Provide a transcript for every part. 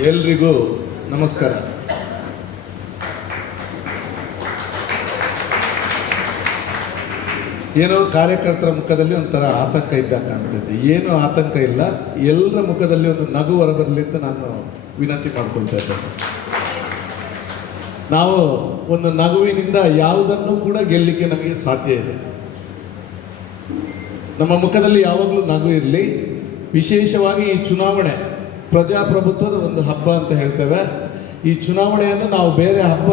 ಎಲ್ರಿಗೂ ನಮಸ್ಕಾರ. ಏನೋ ಕಾರ್ಯಕರ್ತರ ಮುಖದಲ್ಲಿ ಒಂಥರ ಆತಂಕ ಇದ್ದಾಗ ಕಾಣ್ತಿದ್ದೆ. ಏನು ಆತಂಕ ಇಲ್ಲ. ಎಲ್ಲರ ಮುಖದಲ್ಲಿ ಒಂದು ನಗು ಹೊರಬರಲಿ ಅಂತ ನಾನು ವಿನಂತಿ ಮಾಡ್ಕೊಳ್ತಾ ಇದ್ದೆ. ನಾವು ಒಂದು ನಗುವಿನಿಂದ ಯಾವುದನ್ನು ಕೂಡ ಗೆಲ್ಲಲಿಕ್ಕೆ ನಮಗೆ ಸಾಧ್ಯ ಇದೆ. ನಮ್ಮ ಮುಖದಲ್ಲಿ ಯಾವಾಗಲೂ ನಗು ಇರಲಿ. ವಿಶೇಷವಾಗಿ ಈ ಚುನಾವಣೆ ಪ್ರಜಾಪ್ರಭುತ್ವದ ಒಂದು ಹಬ್ಬ ಅಂತ ಹೇಳ್ತೇವೆ. ಈ ಚುನಾವಣೆಯನ್ನು ನಾವು ಬೇರೆ ಹಬ್ಬ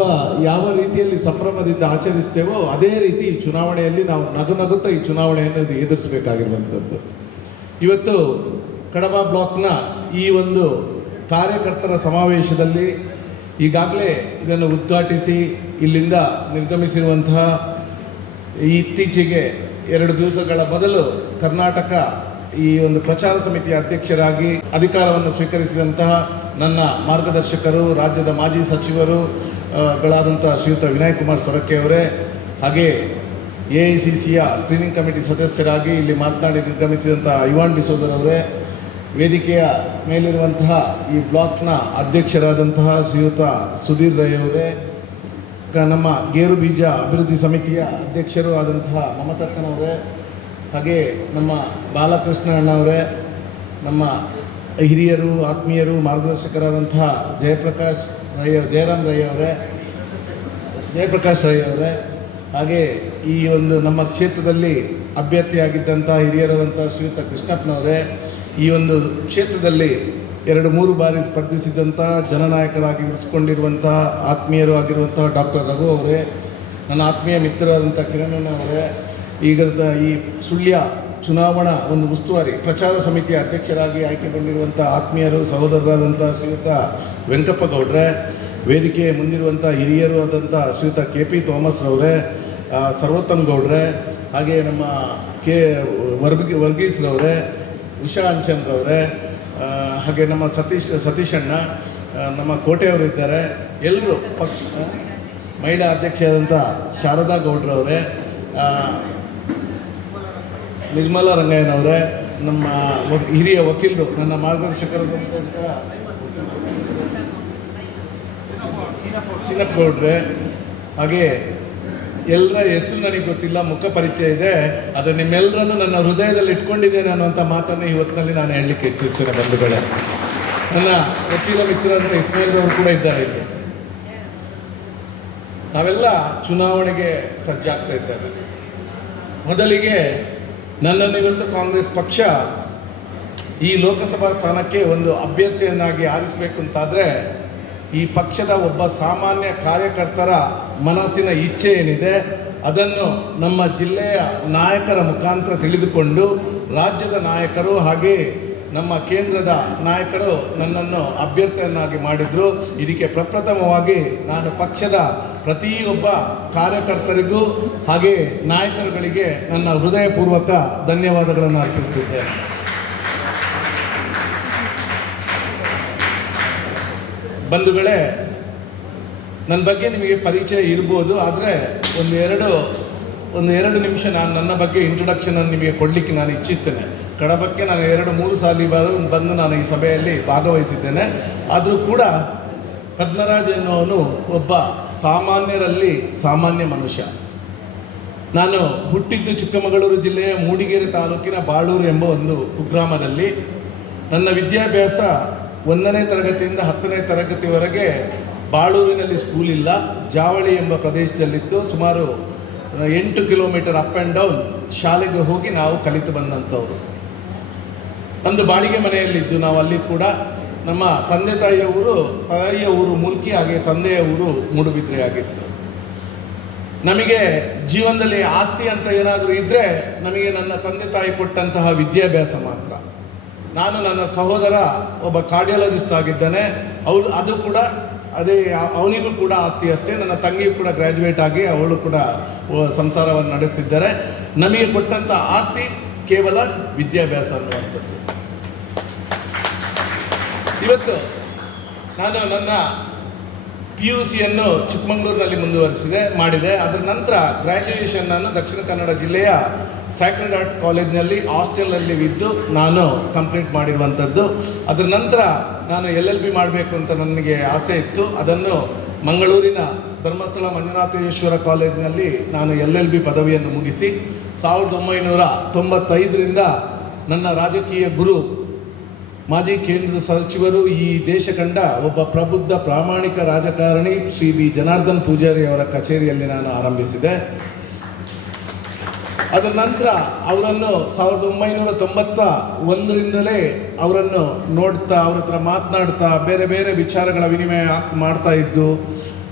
ಯಾವ ರೀತಿಯಲ್ಲಿ ಸಂಭ್ರಮದಿಂದ ಆಚರಿಸ್ತೇವೋ ಅದೇ ರೀತಿ ಈ ಚುನಾವಣೆಯಲ್ಲಿ ನಾವು ನಗು ನಗುತ್ತಾ ಈ ಚುನಾವಣೆಯನ್ನು ಎದುರಿಸಬೇಕಾಗಿರುವಂಥದ್ದು. ಇವತ್ತು ಕಡಬ ಬ್ಲಾಕ್ನ ಈ ಒಂದು ಕಾರ್ಯಕರ್ತರ ಸಮಾವೇಶದಲ್ಲಿ ಈಗಾಗಲೇ ಇದನ್ನು ಉದ್ಘಾಟಿಸಿ ಇಲ್ಲಿಂದ ನಿರ್ಗಮಿಸಿರುವಂತಹ ಇತ್ತೀಚೆಗೆ ಎರಡು ದಿವಸಗಳ ಮೊದಲು ಕರ್ನಾಟಕ ಈ ಒಂದು ಪ್ರಚಾರ ಸಮಿತಿಯ ಅಧ್ಯಕ್ಷರಾಗಿ ಅಧಿಕಾರವನ್ನು ಸ್ವೀಕರಿಸಿದಂತಹ ನನ್ನ ಮಾರ್ಗದರ್ಶಕರು, ರಾಜ್ಯದ ಮಾಜಿ ಸಚಿವರು ಗಳಾದಂಥ ಶ್ರೀಯುತ ವಿನಯ್ ಕುಮಾರ್ ಸೊರಕೆ ಅವರೇ, ಹಾಗೆ A I C C screening committee ಸದಸ್ಯರಾಗಿ ಇಲ್ಲಿ ಮಾತನಾಡಿ ನಿರ್ಗಮಿಸಿದಂಥ ಇವಾನ್ ಡಿಸೋದರವರೇ ವೇದಿಕೆಯ ಮೇಲಿರುವಂತಹ ಈ ಬ್ಲಾಕ್ನ ಅಧ್ಯಕ್ಷರಾದಂತಹ ಶ್ರೀಯುತ ಸುಧೀರ್ ರೈ ಅವರೇ ನಮ್ಮ ಗೇರು ಬೀಜ ಅಭಿವೃದ್ಧಿ ಸಮಿತಿಯ ಅಧ್ಯಕ್ಷರು ಆದಂತಹ ಮಮತಕ್ಕನವರೇ ಹಾಗೆ ನಮ್ಮ ಬಾಲಕೃಷ್ಣ ಅಣ್ಣವರೇ, ನಮ್ಮ ಹಿರಿಯರು, ಆತ್ಮೀಯರು, ಮಾರ್ಗದರ್ಶಕರಾದಂತಹ ಜಯಪ್ರಕಾಶ್ ರೈ ಜಯರಾಮ್ ರೈ ಅವರೇ, ಜಯಪ್ರಕಾಶ್ ರೈ ಅವರೇ, ಹಾಗೆ ಈ ಒಂದು ನಮ್ಮ ಕ್ಷೇತ್ರದಲ್ಲಿ ಅಭ್ಯರ್ಥಿಯಾಗಿದ್ದಂಥ ಹಿರಿಯರಾದಂಥ ಶ್ರೀಯುತ ಕೃಷ್ಣಪ್ಪನವರೇ, ಈ ಒಂದು ಕ್ಷೇತ್ರದಲ್ಲಿ ಎರಡು ಮೂರು ಬಾರಿ ಸ್ಪರ್ಧಿಸಿದಂಥ ಜನನಾಯಕರಾಗಿ ಇರಿಸಿಕೊಂಡಿರುವಂತಹ ಆತ್ಮೀಯರು ಆಗಿರುವಂತಹ ಡಾಕ್ಟರ್ ರಘು ಅವರೇ, ನನ್ನ ಆತ್ಮೀಯ ಮಿತ್ರರಾದಂಥ ಕಿರಣಣ್ಣ ಅವರೇ ಈಗ ಈ ಸುಳ್ಯ ಚುನಾವಣಾ ಒಂದು ಉಸ್ತುವಾರಿ ಪ್ರಚಾರ ಸಮಿತಿಯ ಅಧ್ಯಕ್ಷರಾಗಿ ಆಯ್ಕೆ ಬಂದಿರುವಂಥ ಆತ್ಮೀಯರು ಸಹೋದರರಾದಂಥ ಶ್ರೀಯುತ ವೆಂಕಪ್ಪ ಗೌಡ್ರೆ, ವೇದಿಕೆ ಮುಂದಿರುವಂಥ ಹಿರಿಯರು ಆದಂಥ ಶ್ರೀಯುತ ಕೆ ಪಿ ಥೋಮಸ್ ರವರೇ ಸರ್ವೋತ್ತಮ್ ಗೌಡ್ರೆ, ಹಾಗೆ ನಮ್ಮ ಕೆ ವರ್ಗಿ ವರ್ಗೀಸ್ರವರೇ ಉಷಾ ಅಂಚನ್ರವರೇ ಹಾಗೆ ನಮ್ಮ ಸತೀಶ್ ಸತೀಶಣ್ಣ ನಮ್ಮ ಕೋಟೆಯವರಿದ್ದಾರೆ ಎಲ್ಲರೂ ಪಕ್ಷ ಮಹಿಳಾ ಅಧ್ಯಕ್ಷರಾದಂಥ ಶಾರದಾ ಗೌಡ್ರವರೇ ನಿರ್ಮಲಾ ರಂಗಯ್ಯನವರೇ ನಮ್ಮ ಹಿರಿಯ ವಕೀಲರು, ನನ್ನ ಮಾರ್ಗದರ್ಶಕರ ಗೌಡ್ರೆ, ಹಾಗೆ ಎಲ್ಲರ ಹೆಸರು ನನಗೆ ಗೊತ್ತಿಲ್ಲ, ಮುಖ ಪರಿಚಯ ಇದೆ ಅದು ನಿಮ್ಮೆಲ್ಲರನ್ನು ನನ್ನ ಹೃದಯದಲ್ಲಿ ಇಟ್ಕೊಂಡಿದ್ದೇನೆ ಅನ್ನುವಂಥ ಮಾತನ್ನು ಇವತ್ತಿನಲ್ಲಿ ನಾನು ಹೇಳಲಿಕ್ಕೆ ಇಚ್ಛಿಸ್ತೇನೆ ಬಂಧುಗಳೇ. ನನ್ನ ವಕೀಲ ಮಿತ್ರರಂತ ಇಸ್ಮಾಯಿಲ್ ಅವರು ಕೂಡ ಇದ್ದಾರೆ ಇಲ್ಲಿ. ನಾವೆಲ್ಲ ಚುನಾವಣೆಗೆ ಸಜ್ಜಾಗ್ತಾ ಇದ್ದೇವೆ. ಮೊದಲಿಗೆ ನನ್ನನ್ನು ಇವತ್ತು ಕಾಂಗ್ರೆಸ್ ಪಕ್ಷ ಈ ಲೋಕಸಭಾ ಸ್ಥಾನಕ್ಕೆ ಒಂದು ಅಭ್ಯರ್ಥಿಯನ್ನಾಗಿ ಆರಿಸಬೇಕು ಅಂತಾದರೆ ಈ ಪಕ್ಷದ ಒಬ್ಬ ಸಾಮಾನ್ಯ ಕಾರ್ಯಕರ್ತರ ಮನಸ್ಸಿನ ಇಚ್ಛೆ ಏನಿದೆ, ಅದನ್ನು ನಮ್ಮ ಜಿಲ್ಲೆಯ ನಾಯಕರ ಮುಖಾಂತರ ತಿಳಿದುಕೊಂಡು ರಾಜ್ಯದ ನಾಯಕರು ಹಾಗೆ ನಮ್ಮ ಕೇಂದ್ರದ ನಾಯಕರು ನನ್ನನ್ನು ಅಭ್ಯರ್ಥಿಯನ್ನಾಗಿ ಮಾಡಿದರು. ಇದಕ್ಕೆ ಪ್ರಪ್ರಥಮವಾಗಿ ನಾನು ಪಕ್ಷದ ಪ್ರತಿಯೊಬ್ಬ ಕಾರ್ಯಕರ್ತರಿಗೂ ಹಾಗೆ ನಾಯಕರುಗಳಿಗೆ ನನ್ನ ಹೃದಯಪೂರ್ವಕ ಧನ್ಯವಾದಗಳನ್ನು ಅರ್ಪಿಸುತ್ತಿದ್ದೇನೆ. ಬಂಧುಗಳೇ, ನನ್ನ ಬಗ್ಗೆ ನಿಮಗೆ ಪರಿಚಯ ಇರ್ಬೋದು, ಆದರೆ ಒಂದು ಎರಡು ಒಂದು ಎರಡು ನಿಮಿಷ ನಾನು ನನ್ನ ಬಗ್ಗೆ ಇಂಟ್ರೊಡಕ್ಷನನ್ನು ನಿಮಗೆ ಕೊಡಲಿಕ್ಕೆ ನಾನು ಇಚ್ಛಿಸ್ತೇನೆ. ಕಡಬಕ್ಕೆ ನಾನು ಎರಡು ಮೂರು ಸಾಲಿ ಬಂದು ನಾನು ಈ ಸಭೆಯಲ್ಲಿ ಭಾಗವಹಿಸಿದ್ದೇನೆ. ಆದರೂ ಕೂಡ ಪದ್ಮರಾಜ್ ಎನ್ನುವನು ಒಬ್ಬ ಸಾಮಾನ್ಯರಲ್ಲಿ ಸಾಮಾನ್ಯ ಮನುಷ್ಯ. ನಾನು ಹುಟ್ಟಿದ್ದು ಚಿಕ್ಕಮಗಳೂರು ಜಿಲ್ಲೆಯ ಮೂಡಿಗೆರೆ ತಾಲೂಕಿನ ಬಾಳೂರು ಎಂಬ ಒಂದು ಕುಗ್ರಾಮದಲ್ಲಿ ನನ್ನ ವಿದ್ಯಾಭ್ಯಾಸ ಒಂದನೇ ತರಗತಿಯಿಂದ ಹತ್ತನೇ ತರಗತಿವರೆಗೆ ಬಾಳೂರಿನಲ್ಲಿ ಸ್ಕೂಲ್ ಇಲ್ಲ. ಜಾವಳಿ ಎಂಬ ಪ್ರದೇಶದಲ್ಲಿತ್ತು. ಸುಮಾರು ಎಂಟು ಕಿಲೋಮೀಟರ್ ಅಪ್ ಆ್ಯಂಡ್ ಡೌನ್ ಶಾಲೆಗೆ ಹೋಗಿ ನಾವು ಕಲಿತು ಬಂದಂಥವ್ರು. ನಮ್ಮದು ಬಾಡಿಗೆ ಮನೆಯಲ್ಲಿದ್ದು, ನಾವು ಅಲ್ಲಿ ಕೂಡ ನಮ್ಮ ತಂದೆ ತಾಯಿಯ ಊರು ತಾಯಿಯ ಊರು ಮುಲ್ಕಿ, ಹಾಗೆ ತಂದೆಯ ಊರು ಮೂಡುಬಿದ್ರೆ ಆಗಿತ್ತು. ನಮಗೆ ಜೀವನದಲ್ಲಿ ಆಸ್ತಿ ಅಂತ ಏನಾದರೂ ಇದ್ದರೆ ನಮಗೆ ನನ್ನ ತಂದೆ ತಾಯಿ ಕೊಟ್ಟಂತಹ ವಿದ್ಯಾಭ್ಯಾಸ ಮಾತ್ರ. ನಾನು ನನ್ನ ಸಹೋದರ, ಒಬ್ಬ ಕಾರ್ಡಿಯಾಲಜಿಸ್ಟ್ ಆಗಿದ್ದಾನೆ. ಅವಳು, ಅದು ಕೂಡ ಅದೇ, ಅವನಿಗೂ ಕೂಡ ಆಸ್ತಿ ಅಷ್ಟೇ. ನನ್ನ ತಂಗಿ ಕೂಡ ಗ್ರ್ಯಾಜುಯೇಟ್ ಆಗಿ, ಅವಳು ಕೂಡ ಸಂಸಾರವನ್ನು ನಡೆಸ್ತಿದ್ದಾರೆ. ನಮಗೆ ಕೊಟ್ಟಂಥ ಆಸ್ತಿ ಕೇವಲ ವಿದ್ಯಾಭ್ಯಾಸ ಅನ್ನುವಂಥದ್ದು. ಇವತ್ತು ನಾನು ನನ್ನ ಪಿ ಯು ಸಿಯನ್ನು ಚಿಕ್ಕಮಂಗ್ಳೂರಿನಲ್ಲಿ ಮುಂದುವರಿಸಿದೆ, ಮಾಡಿದೆ. ಅದರ ನಂತರ ಗ್ರ್ಯಾಜುಯೇಷನ್ ನಾನು ದಕ್ಷಿಣ ಕನ್ನಡ ಜಿಲ್ಲೆಯ ಸ್ಯಾಕ್ರೆಡ್ ಆರ್ಟ್ ಕಾಲೇಜ್ನಲ್ಲಿ ಹಾಸ್ಟೆಲಲ್ಲಿ ಇದ್ದು ನಾನು ಕಂಪ್ಲೀಟ್ ಮಾಡಿರುವಂಥದ್ದು. ಅದರ ನಂತರ ನಾನು ಎಲ್ ಎಲ್ ಬಿ ಮಾಡಬೇಕು ಅಂತ ನನಗೆ ಆಸೆ ಇತ್ತು. ಅದನ್ನು ಮಂಗಳೂರಿನ ಧರ್ಮಸ್ಥಳ ಮಂಜುನಾಥೇಶ್ವರ ಕಾಲೇಜಿನಲ್ಲಿ ನಾನು ಎಲ್ ಎಲ್ ಬಿ ಪದವಿಯನ್ನು ಮುಗಿಸಿ ಸಾವಿರದ ಒಂಬೈನೂರ ತೊಂಬತ್ತೈದರಿಂದ ನನ್ನ ರಾಜಕೀಯ ಗುರು, ಮಾಜಿ ಕೇಂದ್ರ ಸಚಿವರು ಈ ದೇಶ ಕಂಡ ಒಬ್ಬ ಪ್ರಬುದ್ಧ ಪ್ರಾಮಾಣಿಕ ರಾಜಕಾರಣಿ ಶ್ರೀ ಬಿ. ಜನಾರ್ದನ್ ಪೂಜಾರಿ ಅವರ ಕಚೇರಿಯಲ್ಲಿ ನಾನು ಆರಂಭಿಸಿದೆ. ಅದರ ನಂತರ ಅವರನ್ನು ಸಾವಿರದ ಒಂಬೈನೂರ ತೊಂಬತ್ತ ಒಂದರಿಂದಲೇ ಅವರನ್ನು ನೋಡ್ತಾ, ಅವ್ರ ಹತ್ರ ಮಾತನಾಡ್ತಾ, ಬೇರೆ ಬೇರೆ ವಿಚಾರಗಳ ವಿನಿಮಯ ಮಾಡ್ತಾ ಇದ್ದು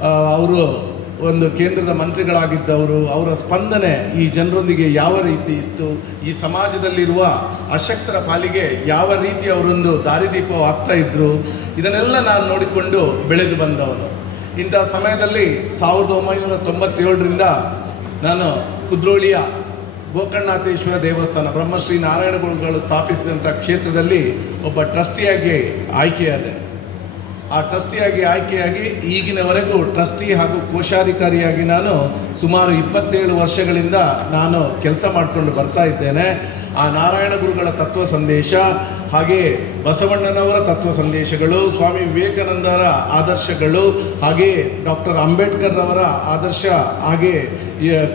ಅವರು ಒಂದು ಕೇಂದ್ರದ ಮಂತ್ರಿಗಳಾಗಿದ್ದವರು, ಅವರ ಸ್ಪಂದನೆ ಈ ಜನರೊಂದಿಗೆ ಯಾವ ರೀತಿ ಇತ್ತು, ಈ ಸಮಾಜದಲ್ಲಿರುವ ಅಶಕ್ತರ ಪಾಲಿಗೆ ಯಾವ ರೀತಿ ಅವರೊಂದು ದಾರಿದೀಪ ಆಗ್ತಾ ಇದ್ರು, ಇದನ್ನೆಲ್ಲ ನಾನು ನೋಡಿಕೊಂಡು ಬೆಳೆದು ಬಂದವನು. ಇಂಥ ಸಮಯದಲ್ಲಿ ಸಾವಿರದ ಒಂಬೈನೂರ ತೊಂಬತ್ತೇಳರಿಂದ ನಾನು ಕುದ್ರೋಳಿಯ ಗೋಕರ್ಣಾಥೇಶ್ವರ ದೇವಸ್ಥಾನ, ಬ್ರಹ್ಮಶ್ರೀ ನಾರಾಯಣ ಗುರುಗಳು ಸ್ಥಾಪಿಸಿದಂಥ ಕ್ಷೇತ್ರದಲ್ಲಿ ಒಬ್ಬ ಟ್ರಸ್ಟಿಯಾಗಿ ಆಯ್ಕೆಯಾದೆ. ಆ ಟ್ರಸ್ಟಿಯಾಗಿ ಆಯ್ಕೆಯಾಗಿ ಈಗಿನವರೆಗೂ ಟ್ರಸ್ಟಿ ಹಾಗೂ ಕೋಶಾಧಿಕಾರಿಯಾಗಿ ನಾನು ಸುಮಾರು ಇಪ್ಪತ್ತೇಳು ವರ್ಷಗಳಿಂದ ನಾನು ಕೆಲಸ ಮಾಡಿಕೊಂಡು ಬರ್ತಾ ಇದ್ದೇನೆ. ಆ ನಾರಾಯಣ ಗುರುಗಳ ತತ್ವ ಸಂದೇಶ, ಹಾಗೆ ಬಸವಣ್ಣನವರ ತತ್ವ ಸಂದೇಶಗಳು, ಸ್ವಾಮಿ ವಿವೇಕಾನಂದರ ಆದರ್ಶಗಳು, ಹಾಗೆ ಡಾಕ್ಟರ್ ಅಂಬೇಡ್ಕರ್ ಅವರ ಆದರ್ಶ, ಹಾಗೆ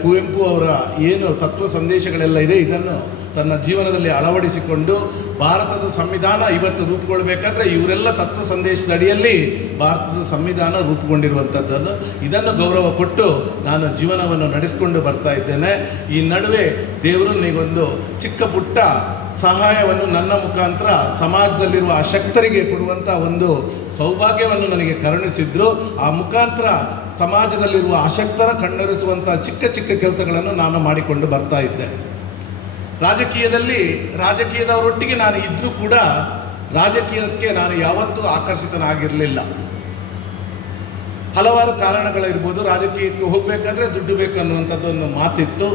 ಕುವೆಂಪು ಅವರ ಏನು ತತ್ವ ಸಂದೇಶಗಳೆಲ್ಲ ಇದೆ, ಇದನ್ನು ತನ್ನ ಜೀವನದಲ್ಲಿ ಅಳವಡಿಸಿಕೊಂಡು ಭಾರತದ ಸಂವಿಧಾನ ಇವತ್ತು ರೂಪುಗೊಳ್ಬೇಕಾದ್ರೆ ಇವರೆಲ್ಲ ತತ್ವ ಸಂದೇಶದ ಅಡಿಯಲ್ಲಿ ಭಾರತದ ಸಂವಿಧಾನ ರೂಪುಗೊಂಡಿರುವಂಥದ್ದನ್ನು ಇದನ್ನು ಗೌರವ ಕೊಟ್ಟು ನಾನು ಜೀವನವನ್ನು ನಡೆಸಿಕೊಂಡು ಬರ್ತಾ ಇದ್ದೇನೆ. ಈ ನಡುವೆ ದೇವರು ನನಗೊಂದು ಚಿಕ್ಕ ಪುಟ್ಟ ಸಹಾಯವನ್ನು ನನ್ನ ಮುಖಾಂತರ ಸಮಾಜದಲ್ಲಿರುವ ಅಶಕ್ತರಿಗೆ ಕೊಡುವಂಥ ಒಂದು ಸೌಭಾಗ್ಯವನ್ನು ನನಗೆ ಕರುಣಿಸಿದ್ರು. ಆ ಮುಖಾಂತರ ಸಮಾಜದಲ್ಲಿರುವ ಅಶಕ್ತರ ಕಣ್ಣರಿಸುವಂಥ ಚಿಕ್ಕ ಚಿಕ್ಕ ಕೆಲಸಗಳನ್ನು ನಾನು ಮಾಡಿಕೊಂಡು ಬರ್ತಾ ಇದ್ದೆ. ರಾಜಕೀಯದಲ್ಲಿ ರಾಜಕೀಯದವರೊಟ್ಟಿಗೆ ನಾನು ಇದ್ದರೂ ಕೂಡ ರಾಜಕೀಯಕ್ಕೆ ನಾನು ಯಾವತ್ತೂ ಆಕರ್ಷಿತನಾಗಿರಲಿಲ್ಲ. ಹಲವಾರು ಕಾರಣಗಳಿರ್ಬೋದು, ರಾಜಕೀಯಕ್ಕೆ ಹೋಗಬೇಕಾದ್ರೆ ದುಡ್ಡು ಬೇಕು ಒಂದು ಮಾತಿತ್ತು.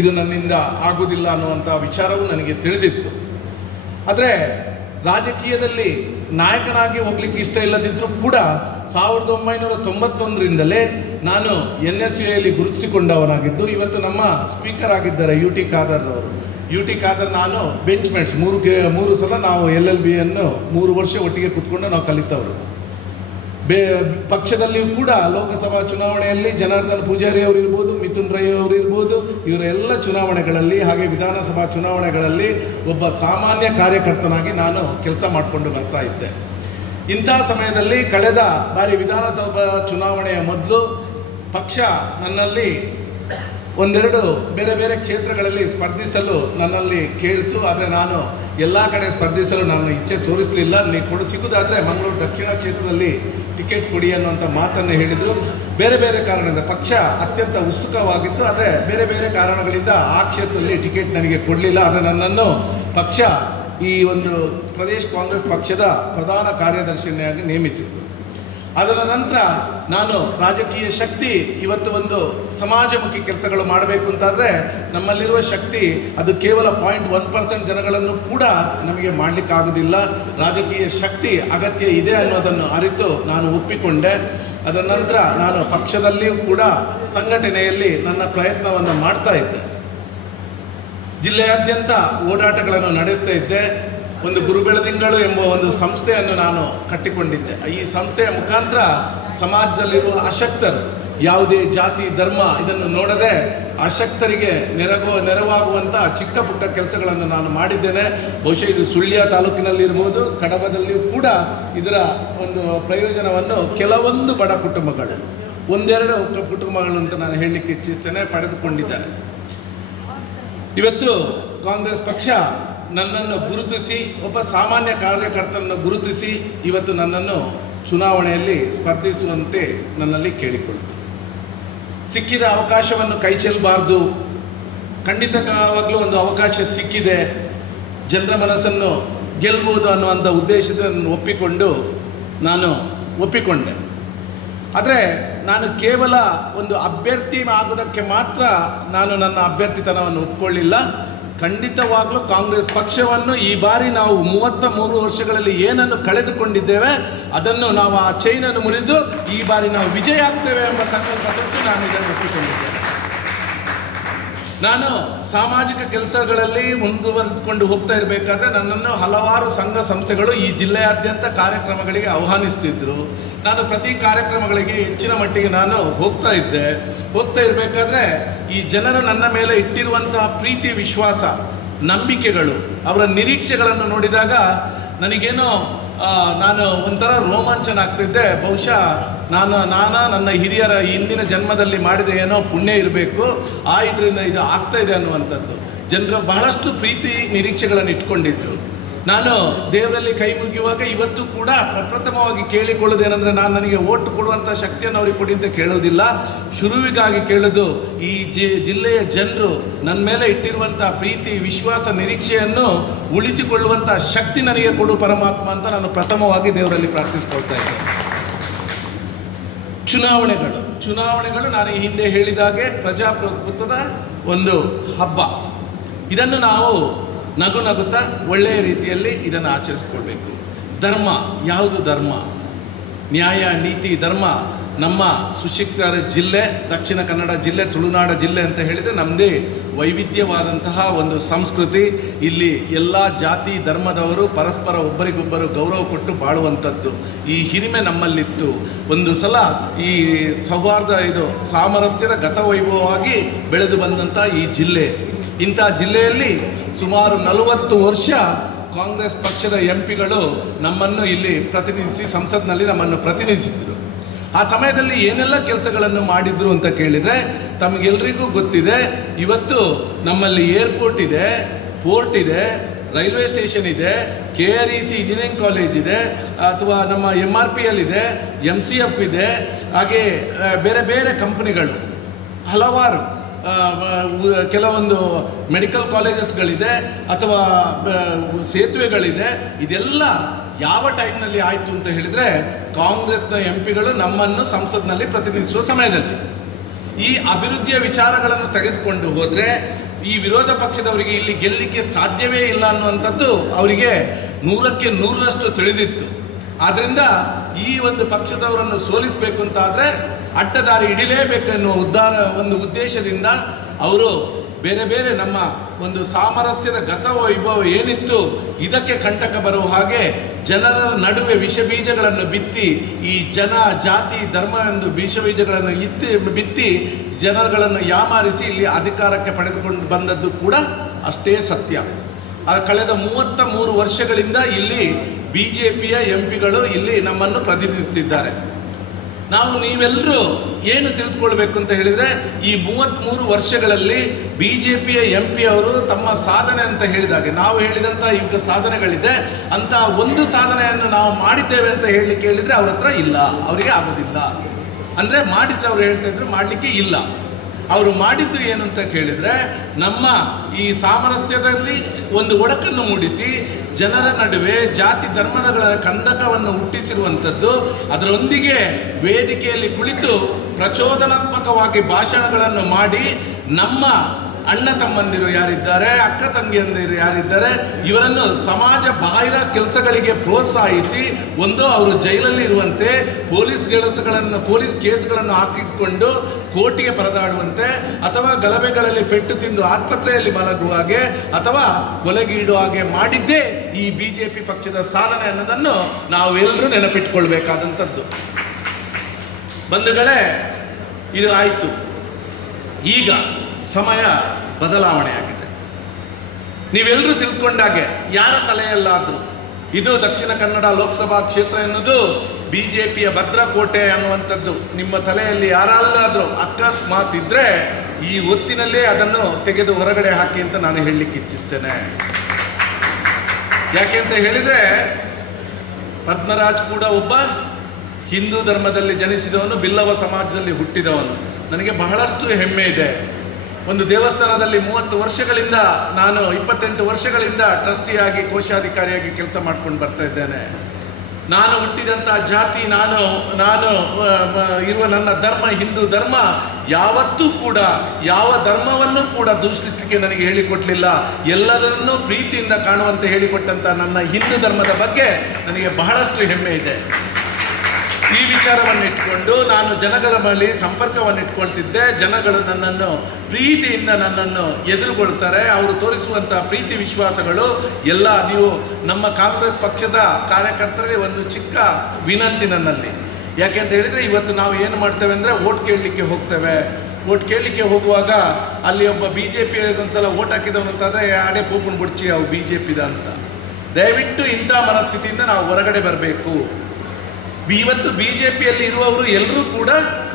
ಇದು ನನ್ನಿಂದ ಆಗುವುದಿಲ್ಲ ಅನ್ನುವಂಥ ವಿಚಾರವೂ ನನಗೆ ತಿಳಿದಿತ್ತು. ಆದರೆ ರಾಜಕೀಯದಲ್ಲಿ ನಾಯಕನಾಗಿ ಹೋಗ್ಲಿಕ್ಕೆ ಇಷ್ಟ ಇಲ್ಲದಿದ್ದರೂ ಕೂಡ ಸಾವಿರದ ಒಂಬೈನೂರ ತೊಂಬತ್ತೊಂದರಿಂದಲೇ ನಾನು ಎನ್ ಎಸ್ ಯು ಎಲ್ಲಿ ಗುರುತಿಸಿಕೊಂಡವನಾಗಿದ್ದು. ಇವತ್ತು ನಮ್ಮ ಸ್ಪೀಕರ್ ಆಗಿದ್ದಾರೆ ಯು ಟಿ ಖಾದರ್ ಅವರು. ಯು ಟಿ ಖಾದರ್ ನಾನು ಬೆಂಚ್ ಮೆಂಟ್ಸ್ ಮೂರು ಕೆ, ಮೂರು ಸಲ ನಾವು ಎಲ್ ಎಲ್ ಬಿಯನ್ನು ಮೂರು ವರ್ಷ ಒಟ್ಟಿಗೆ ಕುತ್ಕೊಂಡು ನಾವು ಕಲಿತವರು. ಬೇ, ಪಕ್ಷದಲ್ಲಿಯೂ ಕೂಡ ಲೋಕಸಭಾ ಚುನಾವಣೆಯಲ್ಲಿ ಜನಾರ್ದನ್ ಪೂಜಾರಿ ಅವರು ಇರ್ಬೋದು, ಮಿಥುನ್ ರೈ ಅವರು ಇರ್ಬೋದು ಇವರೆಲ್ಲ ಚುನಾವಣೆಗಳಲ್ಲಿ ಹಾಗೆ ವಿಧಾನಸಭಾ ಚುನಾವಣೆಗಳಲ್ಲಿ ಒಬ್ಬ ಸಾಮಾನ್ಯ ಕಾರ್ಯಕರ್ತನಾಗಿ ನಾನು ಕೆಲಸ ಮಾಡಿಕೊಂಡು ಬರ್ತಾ ಇದ್ದೆ. ಇಂಥ ಸಮಯದಲ್ಲಿ ಕಳೆದ ಬಾರಿ ವಿಧಾನಸಭಾ ಚುನಾವಣೆಯ ಮೊದಲು ಪಕ್ಷ ನನ್ನಲ್ಲಿ ಒಂದೆರಡು ಬೇರೆ ಬೇರೆ ಕ್ಷೇತ್ರಗಳಲ್ಲಿ ಸ್ಪರ್ಧಿಸಲು ನನ್ನಲ್ಲಿ ಕೇಳಿತು ಆದರೆ ನಾನು ಎಲ್ಲ ಕಡೆ ಸ್ಪರ್ಧಿಸಲು ನಾನು ಇಚ್ಛೆ ತೋರಿಸಲಿಲ್ಲ. ನೀವು ಕೊಡು, ಸಿಗೋದಾದರೆ ಮಂಗಳೂರು ದಕ್ಷಿಣ ಕ್ಷೇತ್ರದಲ್ಲಿ ಟಿಕೆಟ್ ಕೊಡಿ ಅನ್ನುವಂಥ ಮಾತನ್ನು ಹೇಳಿದರು. ಬೇರೆ ಬೇರೆ ಕಾರಣದಿಂದ, ಪಕ್ಷ ಅತ್ಯಂತ ಉತ್ಸುಕವಾಗಿತ್ತು, ಆದರೆ ಬೇರೆ ಬೇರೆ ಕಾರಣಗಳಿಂದ ಆ ಕ್ಷೇತ್ರದಲ್ಲಿ ಟಿಕೆಟ್ ನನಗೆ ಕೊಡಲಿಲ್ಲ. ಆದರೆ ನನ್ನನ್ನು ಪಕ್ಷ ಈ ಒಂದು ಪ್ರದೇಶ್ ಕಾಂಗ್ರೆಸ್ ಪಕ್ಷದ ಪ್ರಧಾನ ಕಾರ್ಯದರ್ಶಿನಿಯಾಗಿ ನೇಮಿಸಿತ್ತು. ಅದರ ನಂತರ ನಾನು ರಾಜಕೀಯ ಶಕ್ತಿ ಇವತ್ತು ಒಂದು ಸಮಾಜಮುಖಿ ಕೆಲಸಗಳು ಮಾಡಬೇಕು ಅಂತಾದರೆ ನಮ್ಮಲ್ಲಿರುವ ಶಕ್ತಿ ಅದು ಕೇವಲ ಪಾಯಿಂಟ್ ಒನ್ ಪರ್ಸೆಂಟ್ ಜನಗಳನ್ನು ಕೂಡ ನಮಗೆ ಮಾಡಲಿಕ್ಕಾಗೋದಿಲ್ಲ. ರಾಜಕೀಯ ಶಕ್ತಿ ಅಗತ್ಯ ಇದೆ ಅನ್ನೋದನ್ನು ಅರಿತು ನಾನು ಒಪ್ಪಿಕೊಂಡೆ. ಅದರ ನಂತರ ನಾನು ಪಕ್ಷದಲ್ಲಿಯೂ ಕೂಡ ಸಂಘಟನೆಯಲ್ಲಿ ನನ್ನ ಪ್ರಯತ್ನವನ್ನು ಮಾಡ್ತಾ ಇದ್ದೆ. ಜಿಲ್ಲೆಯಾದ್ಯಂತ ಓಡಾಟಗಳನ್ನು ನಡೆಸ್ತಾ ಇದ್ದೆ. ಒಂದು ಗುರು ಬೆಳದಿಂಗಳು ಎಂಬ ಒಂದು ಸಂಸ್ಥೆಯನ್ನು ನಾನು ಕಟ್ಟಿಕೊಂಡಿದ್ದೆ. ಈ ಸಂಸ್ಥೆಯ ಮುಖಾಂತರ ಸಮಾಜದಲ್ಲಿರುವ ಅಶಕ್ತರು, ಯಾವುದೇ ಜಾತಿ, ಧರ್ಮ, ಇದನ್ನು ನೋಡದೆ ಅಶಕ್ತರಿಗೆ ನೆರಗು ನೆರವಾಗುವಂಥ ಚಿಕ್ಕ ಪುಟ್ಟ ಕೆಲಸಗಳನ್ನು ನಾನು ಮಾಡಿದ್ದೇನೆ. ಬಹುಶಃ ಇದು ಸುಳ್ಯ ತಾಲೂಕಿನಲ್ಲಿರ್ಬೋದು ಕಡಬದಲ್ಲಿಯೂ ಕೂಡ ಇದರ ಒಂದು ಪ್ರಯೋಜನವನ್ನು ಕೆಲವೊಂದು ಬಡ ಕುಟುಂಬಗಳು, ಒಂದೆರಡು ಕುಟುಂಬಗಳು ಅಂತ ನಾನು ಹೇಳಲಿಕ್ಕೆ ಇಚ್ಛಿಸ್ತೇನೆ, ಪಡೆದುಕೊಂಡಿದ್ದಾರೆ. ಇವತ್ತು ಕಾಂಗ್ರೆಸ್ ಪಕ್ಷ ನನ್ನನ್ನು ಗುರುತಿಸಿ, ಒಬ್ಬ ಸಾಮಾನ್ಯ ಕಾರ್ಯಕರ್ತನನ್ನು ಗುರುತಿಸಿ ಇವತ್ತು ನನ್ನನ್ನು ಚುನಾವಣೆಯಲ್ಲಿ ಸ್ಪರ್ಧಿಸುವಂತೆ ನನ್ನಲ್ಲಿ ಕೇಳಿಕೊಳ್ತು. ಸಿಕ್ಕಿದ ಅವಕಾಶವನ್ನು ಕೈ ಚೆಲ್ಲಬಾರ್ದು ಖಂಡಿತವಾಗಲೂ ಒಂದು ಅವಕಾಶ ಸಿಕ್ಕಿದೆ. ಜನರ ಮನಸ್ಸನ್ನು ಗೆಲ್ಬೋದು ಅನ್ನುವಂಥ ಉದ್ದೇಶದ ಒಪ್ಪಿಕೊಂಡು ನಾನು ಒಪ್ಪಿಕೊಂಡೆ. ಆದರೆ ನಾನು ಕೇವಲ ಒಂದು ಅಭ್ಯರ್ಥಿ ಆಗೋದಕ್ಕೆ ಮಾತ್ರ ನಾನು ನನ್ನ ಅಭ್ಯರ್ಥಿತನವನ್ನು ಒಪ್ಕೊಳ್ಳಿಲ್ಲ. ಖಂಡಿತವಾಗ್ಲೂ ಕಾಂಗ್ರೆಸ್ ಪಕ್ಷವನ್ನು ಈ ಬಾರಿ ನಾವು ಮೂವತ್ತ ಮೂರು ವರ್ಷಗಳಲ್ಲಿ ಏನನ್ನು ಕಳೆದುಕೊಂಡಿದ್ದೇವೆ, ಅದನ್ನು ನಾವು ಆ ಚೈನನ್ನು ಮುರಿದು ಈ ಬಾರಿ ನಾವು ವಿಜಯ ಆಗ್ತೇವೆ ಎಂಬ ಸಂಕಲ್ಪದಷ್ಟು ನಾನು ಇದನ್ನು ಒಪ್ಪಿಕೊಂಡಿದ್ದೇನೆ. ನಾನು ಸಾಮಾಜಿಕ ಕೆಲಸಗಳಲ್ಲಿ ಮುಂದುವರೆದುಕೊಂಡು ಹೋಗ್ತಾ ಇರಬೇಕಾದ್ರೆ ನನ್ನನ್ನು ಹಲವಾರು ಸಂಘ ಸಂಸ್ಥೆಗಳು ಈ ಜಿಲ್ಲೆಯಾದ್ಯಂತ ಕಾರ್ಯಕ್ರಮಗಳಿಗೆ ಆಹ್ವಾನಿಸ್ತಿದ್ರು. ನಾನು ಪ್ರತಿ ಕಾರ್ಯಕ್ರಮಗಳಿಗೆ ಹೆಚ್ಚಿನ ಮಟ್ಟಿಗೆ ನಾನು ಹೋಗ್ತಾ ಇದ್ದೆ. ಹೋಗ್ತಾ ಇರಬೇಕಾದ್ರೆ ಈ ಜನರು ನನ್ನ ಮೇಲೆ ಇಟ್ಟಿರುವಂತಹ ಪ್ರೀತಿ, ವಿಶ್ವಾಸ, ನಂಬಿಕೆಗಳು, ಅವರ ನಿರೀಕ್ಷೆಗಳನ್ನು ನೋಡಿದಾಗ ನನಗೇನು ನಾನು ಒಂಥರ ರೋಮಾಂಚನ ಆಗ್ತಿದ್ದೆ. ಬಹುಶಃ ನಾನು ನಾನು ನನ್ನ ಹಿರಿಯರ ಹಿಂದಿನ ಜನ್ಮದಲ್ಲಿ ಮಾಡಿದ ಏನೋ ಪುಣ್ಯ ಇರಬೇಕು, ಆ ಇದರಿಂದ ಇದು ಆಗ್ತಾ ಇದೆ ಅನ್ನುವಂಥದ್ದು. ಜನರು ಬಹಳಷ್ಟು ಪ್ರೀತಿ ನಿರೀಕ್ಷೆಗಳನ್ನು ಇಟ್ಕೊಂಡಿದ್ರು. ನಾನು ದೇವರಲ್ಲಿ ಕೈ ಮುಗಿಯುವಾಗ ಇವತ್ತು ಕೂಡ ಪ್ರಪ್ರಥಮವಾಗಿ ಕೇಳಿಕೊಳ್ಳೋದೇನೆಂದರೆ ನಾನು ನನಗೆ ಓಟ್ ಕೊಡುವಂಥ ಶಕ್ತಿಯನ್ನು ಅವ್ರಿಗೆ ಕೊಡಿ ಅಂತ ಕೇಳೋದಿಲ್ಲ. ಶುರುವಿಗಾಗಿ ಕೇಳೋದು ಈ ಜಿ, ಜಿಲ್ಲೆಯ ಜನರು ನನ್ನ ಮೇಲೆ ಇಟ್ಟಿರುವಂಥ ಪ್ರೀತಿ, ವಿಶ್ವಾಸ, ನಿರೀಕ್ಷೆಯನ್ನು ಉಳಿಸಿಕೊಳ್ಳುವಂಥ ಶಕ್ತಿ ನನಗೆ ಕೊಡು ಪರಮಾತ್ಮ ಅಂತ ನಾನು ಪ್ರಥಮವಾಗಿ ದೇವರಲ್ಲಿ ಪ್ರಾರ್ಥಿಸ್ಕೊಳ್ತಾ ಇದ್ದೇನೆ. ಚುನಾವಣೆಗಳು. ಚುನಾವಣೆಗಳು ನಾನು ಈ ಹಿಂದೆ ಹೇಳಿದಾಗೆ ಪ್ರಜಾಪ್ರಭುತ್ವದ ಒಂದು ಹಬ್ಬ. ಇದನ್ನು ನಾವು ನಗು ನಗುತ್ತಾ ಒಳ್ಳೆಯ ರೀತಿಯಲ್ಲಿ ಇದನ್ನು ಆಚರಿಸ್ಕೊಳ್ಬೇಕು. ಧರ್ಮ, ಯಾವುದು ಧರ್ಮ? ನ್ಯಾಯ, ನೀತಿ, ಧರ್ಮ ನಮ್ಮ ಸುಶಿಕ್ತರ ಜಿಲ್ಲೆ, ದಕ್ಷಿಣ ಕನ್ನಡ ಜಿಲ್ಲೆ, ತುಳುನಾಡ ಜಿಲ್ಲೆ ಅಂತ ಹೇಳಿದರೆ ನಮ್ಮದೇ ವೈವಿಧ್ಯವಾದಂತಹ ಒಂದು ಸಂಸ್ಕೃತಿ. ಇಲ್ಲಿ ಎಲ್ಲ ಜಾತಿ, ಧರ್ಮದವರು, ಪರಸ್ಪರ ಒಬ್ಬರಿಗೊಬ್ಬರು ಗೌರವ ಕೊಟ್ಟು ಬಾಳುವಂಥದ್ದು ಈ ಹಿರಿಮೆ ನಮ್ಮಲ್ಲಿತ್ತು. ಒಂದು ಸಲ ಈ ಸೌಹಾರ್ದ ಇದು ಸಾಮರಸ್ಯದ ಗತವೈಭವವಾಗಿ ಬೆಳೆದು ಬಂದಂಥ ಈ ಜಿಲ್ಲೆ. ಇಂಥ ಜಿಲ್ಲೆಯಲ್ಲಿ ಸುಮಾರು ನಲವತ್ತು ವರ್ಷ ಕಾಂಗ್ರೆಸ್ ಪಕ್ಷದ ಎಂ ಪಿಗಳು ನಮ್ಮನ್ನು ಇಲ್ಲಿ ಪ್ರತಿನಿಧಿಸಿ, ಸಂಸತ್ನಲ್ಲಿ ನಮ್ಮನ್ನು ಪ್ರತಿನಿಧಿಸಿದರು. ಆ ಸಮಯದಲ್ಲಿ ಏನೆಲ್ಲ ಕೆಲಸಗಳನ್ನು ಮಾಡಿದ್ರು ಅಂತ ಕೇಳಿದರೆ ತಮಗೆಲ್ಲರಿಗೂ ಗೊತ್ತಿದೆ, ಇವತ್ತು ನಮ್ಮಲ್ಲಿ ಏರ್ಪೋರ್ಟ್ ಇದೆ, ಪೋರ್ಟ್ ಇದೆ, ರೈಲ್ವೆ ಸ್ಟೇಷನ್ ಇದೆ, K R E C engineering college ಇದೆ, ಅಥವಾ ನಮ್ಮ ಎಂ ಆರ್ ಪಿ ಎಲ್ ಇದೆ ಎಂ ಸಿ ಎಫ್ ಇದೆ, ಹಾಗೆ ಬೇರೆ ಬೇರೆ ಕಂಪ್ನಿಗಳು, ಹಲವಾರು ಕೆಲವೊಂದು ಮೆಡಿಕಲ್ ಕಾಲೇಜಸ್ಗಳಿದೆ, ಅಥವಾ ಸೇತುವೆಗಳಿದೆ, ಇದೆಲ್ಲ ಯಾವ ಟೈಮ್ನಲ್ಲಿ ಆಯಿತು ಅಂತ ಹೇಳಿದರೆ ಕಾಂಗ್ರೆಸ್ನ ಎಂ ಪಿಗಳು ನಮ್ಮನ್ನು ಸಂಸತ್ನಲ್ಲಿ ಪ್ರತಿನಿಧಿಸುವ ಸಮಯದಲ್ಲಿ. ಈ ಅಭಿವೃದ್ಧಿಯ ವಿಚಾರಗಳನ್ನು ತೆಗೆದುಕೊಂಡು ಹೋದರೆ ಈ ವಿರೋಧ ಪಕ್ಷದವರಿಗೆ ಇಲ್ಲಿ ಗೆಲ್ಲಲಿಕ್ಕೆ ಸಾಧ್ಯವೇ ಇಲ್ಲ ಅನ್ನುವಂಥದ್ದು ಅವರಿಗೆ ನೂರಕ್ಕೆ ನೂರರಷ್ಟು ತಿಳಿದಿತ್ತು. ಆದ್ದರಿಂದ ಈ ಒಂದು ಪಕ್ಷದವರನ್ನು ಸೋಲಿಸಬೇಕು ಅಂತಾದರೆ ಅಡ್ಡದಾರಿ ಹಿಡಿಲೇಬೇಕೆನ್ನುವ ಉದ್ದಾರ, ಒಂದು ಉದ್ದೇಶದಿಂದ ಅವರು ಬೇರೆ ಬೇರೆ ನಮ್ಮ ಒಂದು ಸಾಮರಸ್ಯದ ಗತ ವೈಭವ ಏನಿತ್ತು, ಇದಕ್ಕೆ ಕಂಟಕ ಬರುವ ಹಾಗೆ ಜನರ ನಡುವೆ ವಿಷ ಬೀಜಗಳನ್ನು ಬಿತ್ತಿ, ಈ ಜನ, ಜಾತಿ, ಧರ್ಮ ಎಂದು ವಿಷ ಬೀಜಗಳನ್ನು ಇತ್ತಿ, ಬಿತ್ತಿ ಜನರುಗಳನ್ನು ಯಾಮಾರಿಸಿ ಇಲ್ಲಿ ಅಧಿಕಾರಕ್ಕೆ ಪಡೆದುಕೊಂಡು ಬಂದದ್ದು ಕೂಡ ಅಷ್ಟೇ ಸತ್ಯ. ಕಳೆದ ಮೂವತ್ತ ಮೂರು ವರ್ಷಗಳಿಂದ ಇಲ್ಲಿ ಬಿ ಜೆ ಪಿಯ ಎಂ ಪಿಗಳು ಇಲ್ಲಿ ನಮ್ಮನ್ನು ಪ್ರತಿನಿಧಿಸುತ್ತಿದ್ದಾರೆ ನಾವು ನೀವೆಲ್ಲರೂ ಏನು ತಿಳಿದುಕೊಳ್ಬೇಕು ಅಂತ ಹೇಳಿದರೆ, ಈ ಮೂವತ್ತ್ಮೂರು ವರ್ಷಗಳಲ್ಲಿ ಬಿ ಜೆ ಪಿಯ ಎಂ ಪಿ ಅವರು ತಮ್ಮ ಸಾಧನೆ ಅಂತ ಹೇಳಿದಾಗೆ. ನಾವು ಹೇಳಿದಂಥ ಈಗ ಸಾಧನೆಗಳಿದೆ. ಅಂತ ಒಂದು ಸಾಧನೆಯನ್ನು ನಾವು ಮಾಡಿದ್ದೇವೆ ಅಂತ ಹೇಳಿ ಹೇಳಿದರೆ ಅವ್ರ ಹತ್ರ ಇಲ್ಲ. ಅವರಿಗೆ ಆಗೋದಿಲ್ಲ. ಅಂದರೆ ಮಾಡಿದರೆ ಅವ್ರು ಹೇಳ್ತಾ ಇದ್ರು, ಮಾಡಲಿಕ್ಕೆ ಇಲ್ಲ. ಅವರು ಮಾಡಿದ್ದು ಏನು ಅಂತ ಕೇಳಿದರೆ, ನಮ್ಮ ಈ ಸಾಮರಸ್ಯದಲ್ಲಿ ಒಂದು ಒಡಕನ್ನು ಮೂಡಿಸಿ, ಜನರ ನಡುವೆ ಜಾತಿ ಧರ್ಮಗಳ ಕಂದಕವನ್ನು ಹುಟ್ಟಿಸಿರುವಂಥದ್ದು, ಅದರೊಂದಿಗೆ ವೇದಿಕೆಯಲ್ಲಿ ಕುಳಿತು ಪ್ರಚೋದನಾತ್ಮಕವಾಗಿ ಭಾಷಣಗಳನ್ನು ಮಾಡಿ, ನಮ್ಮ ಅಣ್ಣ ತಮ್ಮಂದಿರು ಯಾರಿದ್ದಾರೆ, ಅಕ್ಕ ತಂಗಿಯಂದಿರು ಯಾರಿದ್ದಾರೆ, ಇವರನ್ನು ಸಮಾಜ ಬಾಹಿರ ಕೆಲಸಗಳಿಗೆ ಪ್ರೋತ್ಸಾಹಿಸಿ, ಒಂದು ಅವರು ಜೈಲಲ್ಲಿ ಇರುವಂತೆ ಪೊಲೀಸ್ ಕೆಲಸಗಳನ್ನು ಪೊಲೀಸ್ ಕೇಸ್ಗಳನ್ನು ಹಾಕಿಸಿಕೊಂಡು ಕೋರ್ಟಿಗೆ ಪರದಾಡುವಂತೆ ಅಥವಾ ಗಲಭೆಗಳಲ್ಲಿ ಪೆಟ್ಟು ತಿಂದು ಆಸ್ಪತ್ರೆಯಲ್ಲಿ ಮಲಗುವ ಹಾಗೆ ಅಥವಾ ಕೊಲೆಗೀಡುವ ಹಾಗೆ ಮಾಡಿದ್ದೇ ಈ ಬಿ ಜೆ ಪಿ ಪಕ್ಷದ ಸಾಧನೆ ಅನ್ನೋದನ್ನು ನಾವೆಲ್ಲರೂ ನೆನಪಿಟ್ಕೊಳ್ಬೇಕಾದಂಥದ್ದು. ಬಂಧುಗಳೇ, ಇದು ಆಯಿತು. ಈಗ ಸಮಯ ಬದಲಾವಣೆ ಆಗಿದೆ. ನೀವೆಲ್ಲರೂ ತಿಳ್ಕೊಂಡಾಗೆ ಯಾರ ತಲೆಯಲ್ಲಾದರೂ, ಇದು ದಕ್ಷಿಣ ಕನ್ನಡ ಲೋಕಸಭಾ ಕ್ಷೇತ್ರ ಎನ್ನುವುದು ಬಿ ಜೆ ಪಿಯ ಭದ್ರಕೋಟೆ ಅನ್ನುವಂಥದ್ದು. ನಿಮ್ಮ ತಲೆಯಲ್ಲಿ ಯಾರಲ್ಲಾದರೂ ಅಕಸ್ಮಾತ್ ಇದ್ದರೆ ಈ ಹೊತ್ತಿನಲ್ಲೇ ಅದನ್ನು ತೆಗೆದು ಹೊರಗಡೆ ಹಾಕಿ ಅಂತ ನಾನು ಹೇಳಲಿಕ್ಕೆ ಇಚ್ಛಿಸ್ತೇನೆ. ಯಾಕೆ ಅಂತ ಹೇಳಿದರೆ, ಪದ್ಮರಾಜ್ ಕೂಡ ಒಬ್ಬ ಹಿಂದೂ ಧರ್ಮದಲ್ಲಿ ಜನಿಸಿದವನು, ಬಿಲ್ಲವ ಸಮಾಜದಲ್ಲಿ ಹುಟ್ಟಿದವನು. ನನಗೆ ಬಹಳಷ್ಟು ಹೆಮ್ಮೆ ಇದೆ. ಒಂದು ದೇವಸ್ಥಾನದಲ್ಲಿ ಮೂವತ್ತು ವರ್ಷಗಳಿಂದ ನಾನು ಇಪ್ಪತ್ತೆಂಟು ವರ್ಷಗಳಿಂದ ಟ್ರಸ್ಟಿಯಾಗಿ, ಕೋಶಾಧಿಕಾರಿಯಾಗಿ ಕೆಲಸ ಮಾಡ್ಕೊಂಡು ಬರ್ತಾ ಇದ್ದೇನೆ. ನಾನು ಹುಟ್ಟಿದಂಥ ಜಾತಿ, ನಾನು ನಾನು ಇರುವ ನನ್ನ ಧರ್ಮ ಹಿಂದೂ ಧರ್ಮ ಯಾವತ್ತೂ ಕೂಡ, ಯಾವ ಧರ್ಮವನ್ನು ಕೂಡ ದೂಷಿಸಲಿಕ್ಕೆ ನನಗೆ ಹೇಳಿಕೊಡಲಿಲ್ಲ ಎಲ್ಲರನ್ನೂ ಪ್ರೀತಿಯಿಂದ ಕಾಣುವಂತೆ ಹೇಳಿಕೊಟ್ಟಂಥ ನನ್ನ ಹಿಂದೂ ಧರ್ಮದ ಬಗ್ಗೆ ನನಗೆ ಬಹಳಷ್ಟು ಹೆಮ್ಮೆ ಇದೆ. ಈ ವಿಚಾರವನ್ನು ಇಟ್ಕೊಂಡು ನಾನು ಜನಗಳ ಬಳಿ ಸಂಪರ್ಕವನ್ನು ಇಟ್ಕೊಳ್ತಿದ್ದೆ ಜನಗಳು ನನ್ನನ್ನು ಪ್ರೀತಿಯಿಂದ ನನ್ನನ್ನು ಎದುರುಗೊಳ್ತಾರೆ. ಅವರು ತೋರಿಸುವಂಥ ಪ್ರೀತಿ ವಿಶ್ವಾಸಗಳು ಎಲ್ಲ ನೀವು ನಮ್ಮ ಕಾಂಗ್ರೆಸ್ ಪಕ್ಷದ ಕಾರ್ಯಕರ್ತರಿಗೆ ಒಂದು ಚಿಕ್ಕ ವಿನಂತಿ ನನ್ನಲ್ಲಿ. ಯಾಕೆ ಅಂತ ಹೇಳಿದರೆ ಇವತ್ತು ನಾವು ಏನು ಮಾಡ್ತೇವೆ ಅಂದರೆ ಓಟ್ ಕೇಳಲಿಕ್ಕೆ ಹೋಗ್ತೇವೆ. ಓಟ್ ಕೇಳಲಿಕ್ಕೆ ಹೋಗುವಾಗ ಅಲ್ಲಿ ಒಬ್ಬ ಬಿ ಜೆ ಪಿ ಒಂದ್ಸಲ ಓಟ್ ಹಾಕಿದವನಂತಾದರೆ ಆಡೇ ಪೂಪನ್ ಬುಡ್ಚಿ ಅವು ಬಿ ಜೆ ಪಿದ ಅಂತ. ದಯವಿಟ್ಟು ಇಂಥ ಮನಸ್ಥಿತಿಯಿಂದ ನಾವು ಹೊರಗಡೆ ಬರಬೇಕು. ಇವತ್ತು ಬಿ ಜೆ ಪಿಯಲ್ಲಿ ಇರುವವರು ಎಲ್ಲರೂ ಕೂಡ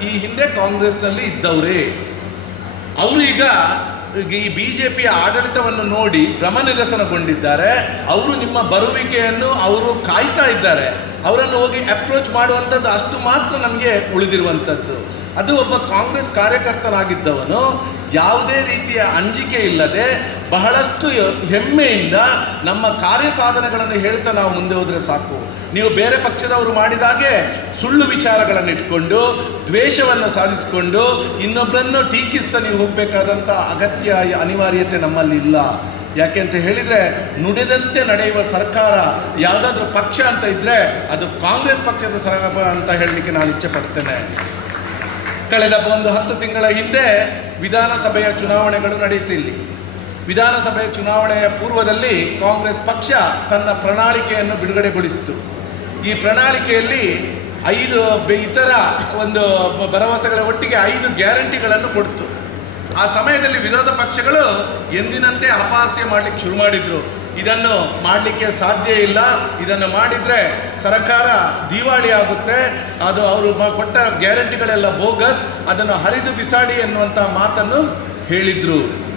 ಈ ಹಿಂದೆ ಕಾಂಗ್ರೆಸ್ನಲ್ಲಿ ಇದ್ದವರೇ. ಅವರು ಈಗ ಈ ಬಿ ಜೆ ಪಿಯ ಆಡಳಿತವನ್ನು ನೋಡಿ ಭ್ರಮನಿರಸನಗೊಂಡಿದ್ದಾರೆ ಅವರು ನಿಮ್ಮ ಬರುವಿಕೆಯನ್ನು ಅವರು ಕಾಯ್ತಾ ಇದ್ದಾರೆ. ಅವರನ್ನು ಹೋಗಿ ಅಪ್ರೋಚ್ ಮಾಡುವಂಥದ್ದು ಅಷ್ಟು ಮಾತ್ರ ನಮಗೆ ಉಳಿದಿರುವಂಥದ್ದು. ಅದು ಒಬ್ಬ ಕಾಂಗ್ರೆಸ್ ಕಾರ್ಯಕರ್ತನಾಗಿದ್ದವನು. ಯಾವುದೇ ರೀತಿಯ ಅಂಜಿಕೆ ಇಲ್ಲದೆ ಬಹಳಷ್ಟು ಹೆಮ್ಮೆಯಿಂದ ನಮ್ಮ ಕಾರ್ಯ ಸಾಧನೆಗಳನ್ನು ಹೇಳ್ತಾ ನಾವು ಮುಂದೆ ಹೋದರೆ ಸಾಕು. ನೀವು ಬೇರೆ ಪಕ್ಷದವರು ಮಾಡಿದಾಗೆ ಸುಳ್ಳು ವಿಚಾರಗಳನ್ನು ಇಟ್ಕೊಂಡು, ದ್ವೇಷವನ್ನು ಸಾಧಿಸಿಕೊಂಡು ಇನ್ನೊಬ್ಬರನ್ನು ಟೀಕಿಸ್ತಾ ನೀವು ಹೋಗಬೇಕಾದಂಥ ಅಗತ್ಯ, ಅನಿವಾರ್ಯತೆ ನಮ್ಮಲ್ಲಿ ಇಲ್ಲ. ಯಾಕೆ ಅಂತ ಹೇಳಿದರೆ, ನುಡಿದಂತೆ ನಡೆಯುವ ಸರ್ಕಾರ ಯಾವುದಾದ್ರೂ ಪಕ್ಷ ಅಂತ ಇದ್ದರೆ ಅದು ಕಾಂಗ್ರೆಸ್ ಪಕ್ಷದ ಸರ ಅಂತ ಹೇಳಲಿಕ್ಕೆ ನಾನು ಇಚ್ಛೆ ಪಡ್ತೇನೆ. ಕಳೆದ ಒಂದು ಹತ್ತು ತಿಂಗಳ ಹಿಂದೆ ವಿಧಾನಸಭೆಯ ಚುನಾವಣೆಗಳು ನಡೆಯುತ್ತಿಲ್ಲಿ ವಿಧಾನಸಭೆಯ ಚುನಾವಣೆಯ ಪೂರ್ವದಲ್ಲಿ ಕಾಂಗ್ರೆಸ್ ಪಕ್ಷ ತನ್ನ ಪ್ರಣಾಳಿಕೆಯನ್ನು ಬಿಡುಗಡೆಗೊಳಿಸಿತು. ಈ ಪ್ರಣಾಳಿಕೆಯಲ್ಲಿ ಐದು ಇತರ ಒಂದು ಭರವಸೆಗಳ ಒಟ್ಟಿಗೆ ಐದು ಗ್ಯಾರಂಟಿಗಳನ್ನು ಕೊಡ್ತು. ಆ ಸಮಯದಲ್ಲಿ ವಿರೋಧ ಪಕ್ಷಗಳು ಎಂದಿನಂತೆ ಅಪಹಾಸ್ಯ ಮಾಡಲಿಕ್ಕೆ ಶುರು ಮಾಡಿದ್ರು. ಇದನ್ನು ಮಾಡಲಿಕ್ಕೆ ಸಾಧ್ಯ ಇಲ್ಲ. ಇದನ್ನು ಮಾಡಿದರೆ ಸರ್ಕಾರ ದಿವಾಳಿ ಆಗುತ್ತೆ. ಅದು ಅವರು ಕೊಟ್ಟ ಗ್ಯಾರಂಟಿಗಳೆಲ್ಲ ಬೋಗಸ್. ಅದನ್ನು ಹರಿದು ಬಿಸಾಡಿ ಎನ್ನುವಂಥ ಮಾತನ್ನು ಹೇಳಿದರು.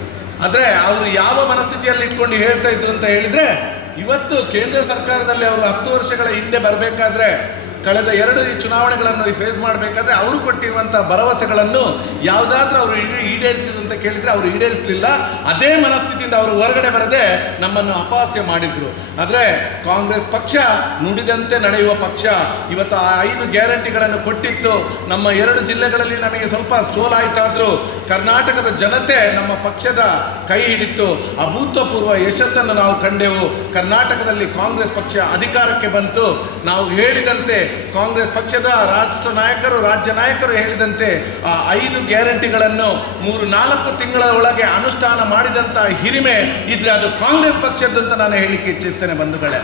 ಆದರೆ ಅವರು ಯಾವ ಮನಸ್ಥಿತಿಯಲ್ಲಿ ಇಟ್ಕೊಂಡು ಹೇಳ್ತಾ ಇದ್ರು ಅಂತ ಹೇಳಿದರೆ ಇವತ್ತು ಕೇಂದ್ರ ಸರ್ಕಾರದಲ್ಲಿ ಅವರು ಹತ್ತು ವರ್ಷಗಳ ಹಿಂದೆ ಬರಬೇಕಾದ್ರೆ ಕಳೆದ ಎರಡು ಚುನಾವಣೆಗಳನ್ನು ಫೇಸ್ ಮಾಡಬೇಕಾದ್ರೆ ಅವರು ಕೊಟ್ಟಿರುವಂಥ ಭರವಸೆಗಳನ್ನು ಯಾವುದಾದ್ರೂ ಅವರು ಈಡೇ- ಈಡೇರಿಸಿದಂತ ಕೇಳಿದರೆ ಅವರು ಈಡೇರಿಸಲಿಲ್ಲ. ಅದೇ ಮನಸ್ಥಿತಿಯಿಂದ ಅವರು ಹೊರಗಡೆ ಬರದೆ ನಮ್ಮನ್ನು ಅಪಹಾಸ್ಯ ಮಾಡಿದ್ರು. ಆದರೆ ಕಾಂಗ್ರೆಸ್ ಪಕ್ಷ ನುಡಿದಂತೆ ನಡೆಯುವ ಪಕ್ಷ ಇವತ್ತು ಆ ಐದು ಗ್ಯಾರಂಟಿಗಳನ್ನು ಕೊಟ್ಟಿತ್ತು. ನಮ್ಮ ಎರಡು ಜಿಲ್ಲೆಗಳಲ್ಲಿ ನಮಗೆ ಸ್ವಲ್ಪ ಸೋಲಾಯಿತಾದರೂ. ಕರ್ನಾಟಕದ ಜನತೆ ನಮ್ಮ ಪಕ್ಷದ ಕೈ ಹಿಡಿತು ಅಭೂತಪೂರ್ವ ಯಶಸ್ಸನ್ನು ನಾವು ಕಂಡೆವು. ಕರ್ನಾಟಕದಲ್ಲಿ ಕಾಂಗ್ರೆಸ್ ಪಕ್ಷ ಅಧಿಕಾರಕ್ಕೆ ಬಂತು. ನಾವು ಹೇಳಿದಂತೆ ಕಾಂಗ್ರೆಸ್ ಪಕ್ಷದ ರಾಷ್ಟ್ರ ನಾಯಕರು, ರಾಜ್ಯ ನಾಯಕರು ಹೇಳಿದಂತೆ ಆ ಐದು ಗ್ಯಾರಂಟಿಗಳನ್ನು ಮೂರು ನಾಲ್ಕು ತಿಂಗಳ ಒಳಗೆ ಅನುಷ್ಠಾನ ಮಾಡಿದಂಥ ಹಿರಿಮೆ ಇದ್ರೆ ಅದು ಕಾಂಗ್ರೆಸ್ ಪಕ್ಷದ್ದು ಅಂತ ನಾನು ಹೇಳಿಕೆ ಇಚ್ಛಿಸ್ತೇನೆ ಬಂಧುಗಳೇ.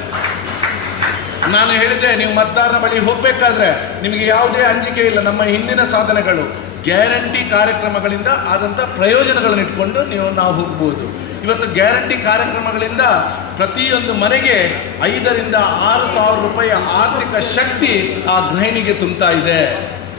ನಾನು ಹೇಳಿದೆ, ನೀವು ಮತದಾರನ ಬಳಿ ಹೋಗಬೇಕಾದ್ರೆ ನಿಮಗೆ ಯಾವುದೇ ಅಂಜಿಕೆ ಇಲ್ಲ. ನಮ್ಮ ಹಿಂದಿನ ಸಾಧನೆಗಳು ಗ್ಯಾರಂಟಿ ಕಾರ್ಯಕ್ರಮಗಳಿಂದ ಆದಂಥ ಪ್ರಯೋಜನಗಳನ್ನು ಇಟ್ಕೊಂಡು ನೀವು ನಾವು ಹೋಗ್ಬೋದು. ಇವತ್ತು ಗ್ಯಾರಂಟಿ ಕಾರ್ಯಕ್ರಮಗಳಿಂದ ಪ್ರತಿಯೊಂದು ಮನೆಗೆ ಐದರಿಂದ ಆರು ಸಾವಿರ ರೂಪಾಯಿ ಆರ್ಥಿಕ ಶಕ್ತಿ ಆ ಗೃಹಿಣಿಗೆ ತುಂಬ್ತಾ ಇದೆ.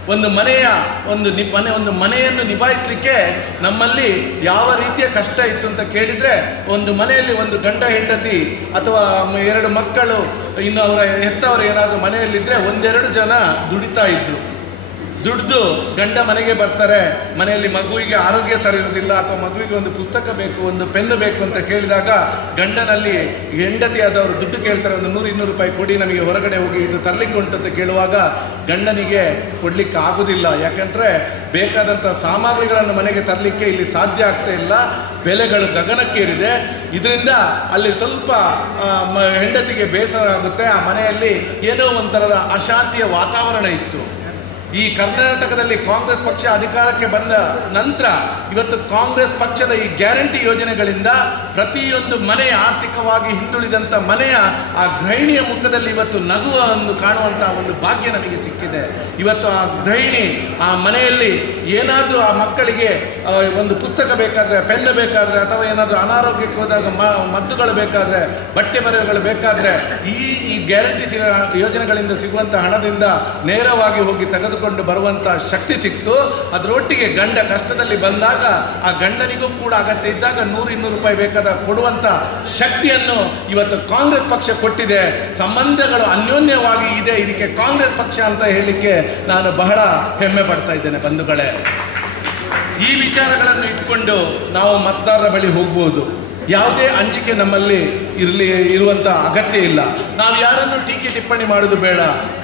ಒಂದು ಮನೆಯ ಒಂದು ನಿ ಮನೆ ಒಂದು ಮನೆಯನ್ನು ನಿಭಾಯಿಸಲಿಕ್ಕೆ ನಮ್ಮಲ್ಲಿ ಯಾವ ರೀತಿಯ ಕಷ್ಟ ಇತ್ತು ಅಂತ ಕೇಳಿದರೆ ಒಂದು ಮನೆಯಲ್ಲಿ ಒಂದು ಗಂಡ, ಹೆಂಡತಿ ಅಥವಾ ಎರಡು ಮಕ್ಕಳು, ಇನ್ನು ಅವರ ಹೆತ್ತವರು ಏನಾದರೂ ಮನೆಯಲ್ಲಿದ್ದರೆ ಒಂದೆರಡು ಜನ ದುಡಿತಾ ಇದ್ರು. ದುಡ್ದು ಗಂಡ ಮನೆಗೆ ಬರ್ತಾರೆ, ಮನೆಯಲ್ಲಿ ಮಗುವಿಗೆ ಆರೋಗ್ಯ ಸರಿ ಇರೋದಿಲ್ಲ ಅಥವಾ ಮಗುವಿಗೆ ಒಂದು ಪುಸ್ತಕ ಬೇಕು, ಒಂದು ಪೆನ್ನು ಬೇಕು ಅಂತ ಕೇಳಿದಾಗ ಗಂಡನಲ್ಲಿ ಹೆಂಡತಿ ಆದವರು ದುಡ್ಡು ಕೇಳ್ತಾರೆ, ಒಂದು ನೂರು ಇನ್ನೂರು ರೂಪಾಯಿ ಕೊಡಿ, ನಮಗೆ ಹೊರಗಡೆ ಹೋಗಿ ಇದು ತರಲಿಕ್ಕೆ ಉಂಟು ಅಂತ ಕೇಳುವಾಗ ಗಂಡನಿಗೆ ಕೊಡಲಿಕ್ಕೆ ಆಗೋದಿಲ್ಲ. ಯಾಕಂದರೆ ಬೇಕಾದಂಥ ಸಾಮಗ್ರಿಗಳನ್ನು ಮನೆಗೆ ತರಲಿಕ್ಕೆ ಇಲ್ಲಿ ಸಾಧ್ಯ ಆಗ್ತಾ ಇಲ್ಲ. ಬೆಲೆಗಳು ಗಗನಕ್ಕೇರಿದೆ. ಇದರಿಂದ ಅಲ್ಲಿ ಸ್ವಲ್ಪ ಹೆಂಡತಿಗೆ ಬೇಸರ ಆಗುತ್ತೆ. ಆ ಮನೆಯಲ್ಲಿ ಏನೋ ಒಂಥರದ ಅಶಾಂತಿಯ ವಾತಾವರಣ ಇತ್ತು. ಈ ಕರ್ನಾಟಕದಲ್ಲಿ ಕಾಂಗ್ರೆಸ್ ಪಕ್ಷ ಅಧಿಕಾರಕ್ಕೆ ಬಂದ ನಂತರ ಇವತ್ತು ಕಾಂಗ್ರೆಸ್ ಪಕ್ಷದ ಈ ಗ್ಯಾರಂಟಿ ಯೋಜನೆಗಳಿಂದ ಪ್ರತಿಯೊಂದು ಮನೆ ಆರ್ಥಿಕವಾಗಿ ಹಿಂದುಳಿದಂಥ ಮನೆಯ ಆ ಗೃಹಿಣಿಯ ಮುಖದಲ್ಲಿ ಇವತ್ತು ನಗುವ ಒಂದು ಕಾಣುವಂಥ ಒಂದು ಭಾಗ್ಯ ನಮಗೆ ಸಿಕ್ಕಿದೆ. ಇವತ್ತು ಆ ಗೃಹಿಣಿ ಆ ಮನೆಯಲ್ಲಿ ಏನಾದರೂ ಆ ಮಕ್ಕಳಿಗೆ ಒಂದು ಪುಸ್ತಕ ಬೇಕಾದರೆ, ಪೆನ್ ಬೇಕಾದರೆ, ಅಥವಾ ಏನಾದರೂ ಅನಾರೋಗ್ಯಕ್ಕೆ ಹೋದಾಗ ಮದ್ದುಗಳು ಬೇಕಾದರೆ, ಬಟ್ಟೆ ಬರೆಗಳು ಬೇಕಾದರೆ ಈ ಈ ಗ್ಯಾರಂಟಿ ಯೋಜನೆಗಳಿಂದ ಸಿಗುವಂಥ ಹಣದಿಂದ ನೇರವಾಗಿ ಹೋಗಿ ತೆಗೆದುಕೊಂಡು ಬರುವಂಥ ಶಕ್ತಿ ಸಿಕ್ತು. ಅದರೊಟ್ಟಿಗೆ ಗಂಡ ಕಷ್ಟದಲ್ಲಿ ಬಂದಾಗ ಆ ಗಂಡನಿಗೂ ಕೂಡ ಅಗತ್ಯ ಇದ್ದಾಗ ನೂರು ಇನ್ನೂರು ರೂಪಾಯಿ ಬೇಕಾದ ಕೊಡುವಂಥ ಶಕ್ತಿಯನ್ನು ಇವತ್ತು ಕಾಂಗ್ರೆಸ್ ಪಕ್ಷ ಕೊಟ್ಟಿದೆ. ಸಂಬಂಧಗಳು ಅನ್ಯೋನ್ಯವಾಗಿ ಇದೆ. ಇದಕ್ಕೆ ಕಾಂಗ್ರೆಸ್ ಪಕ್ಷ ಅಂತ ಹೇಳಲಿಕ್ಕೆ ನಾನು ಬಹಳ ಹೆಮ್ಮೆ ಪಡ್ತಾ ಇದ್ದೇನೆ ಬಂಧುಗಳೇ. ಈ ವಿಚಾರಗಳನ್ನು ಇಟ್ಕೊಂಡು ನಾವು ಮತದಾರರ ಬಳಿ ಹೋಗ್ಬೋದು. ಯಾವುದೇ ಅಂಜಿಕೆ ನಮ್ಮಲ್ಲಿ ಇರಲಿ ಇರುವಂಥ ಅಗತ್ಯ ಇಲ್ಲ. ನಾವು ಯಾರನ್ನು ಟೀಕೆ ಟಿಪ್ಪಣಿ ಮಾಡೋದು ಬೇಡ,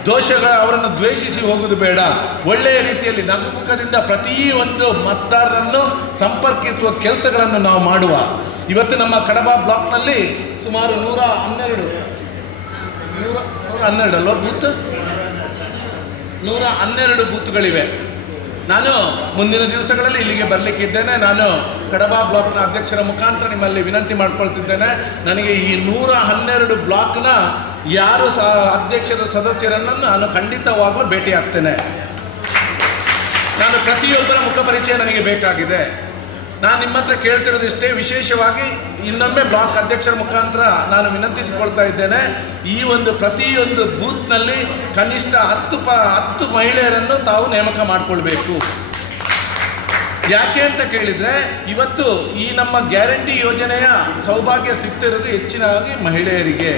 ದೋಷಗಳ ಅವರನ್ನು ದ್ವೇಷಿಸಿ ಹೋಗೋದು ಬೇಡ. ಒಳ್ಳೆಯ ರೀತಿಯಲ್ಲಿ ನಗುಮುಖದಿಂದ ಪ್ರತಿ ಒಂದು ಮತದಾರರನ್ನು ಸಂಪರ್ಕಿಸುವ ಕೆಲಸಗಳನ್ನು ನಾವು ಮಾಡುವ. ಇವತ್ತು ನಮ್ಮ ಕಡಬ ಬ್ಲಾಕ್ನಲ್ಲಿ ಸುಮಾರು ನೂರ ಹನ್ನೆರಡು, ನೂರ ನೂರ ಹನ್ನೆರಡು ಅಲ್ವಾ ಬೂತ್? ನೂರ ಹನ್ನೆರಡು ಬೂತ್ಗಳಿವೆ. ನಾನು ಮುಂದಿನ ದಿವಸಗಳಲ್ಲಿ ಇಲ್ಲಿಗೆ ಬರಲಿಕ್ಕಿದ್ದೇನೆ. ನಾನು ಕಡಬ ಬ್ಲಾಕ್ನ ಅಧ್ಯಕ್ಷರ ಮುಖಾಂತರ ನಿಮ್ಮಲ್ಲಿ ವಿನಂತಿ ಮಾಡ್ಕೊಳ್ತಿದ್ದೇನೆ. ನನಗೆ ಈ ನೂರ ಹನ್ನೆರಡು ಬ್ಲಾಕ್ನ ಯಾರು ಸಹ ಅಧ್ಯಕ್ಷರ ಸದಸ್ಯರನ್ನು ನಾನು ಖಂಡಿತವಾಗಲೂ ಭೇಟಿ ಆಗ್ತೇನೆ ನಾನು ಪ್ರತಿಯೊಬ್ಬರ ಮುಖ ಪರಿಚಯ ನನಗೆ ಬೇಕಾಗಿದೆ. ನಾನು ನಿಮ್ಮ ಹತ್ರ ಕೇಳ್ತಿರೋದಿಷ್ಟೇ. ವಿಶೇಷವಾಗಿ ಇನ್ನೊಮ್ಮೆ ಬ್ಲಾಕ್ ಅಧ್ಯಕ್ಷರ ಮುಖಾಂತರ ನಾನು ವಿನಂತಿಸಿಕೊಳ್ತಾ ಇದ್ದೇನೆ, ಈ ಒಂದು ಪ್ರತಿಯೊಂದು ಬೂತ್ನಲ್ಲಿ ಕನಿಷ್ಠ ಹತ್ತು ಪ, ಹತ್ತು ಮಹಿಳೆಯರನ್ನು ತಾವು ನೇಮಕ ಮಾಡಿಕೊಳ್ಬೇಕು. ಯಾಕೆ ಅಂತ ಕೇಳಿದರೆ, ಇವತ್ತು ಈ ನಮ್ಮ ಗ್ಯಾರಂಟಿ ಯೋಜನೆಯ ಸೌಭಾಗ್ಯ ಸಿಗ್ತಿರೋದು ಹೆಚ್ಚಿನವಾಗಿ ಮಹಿಳೆಯರಿಗೆ.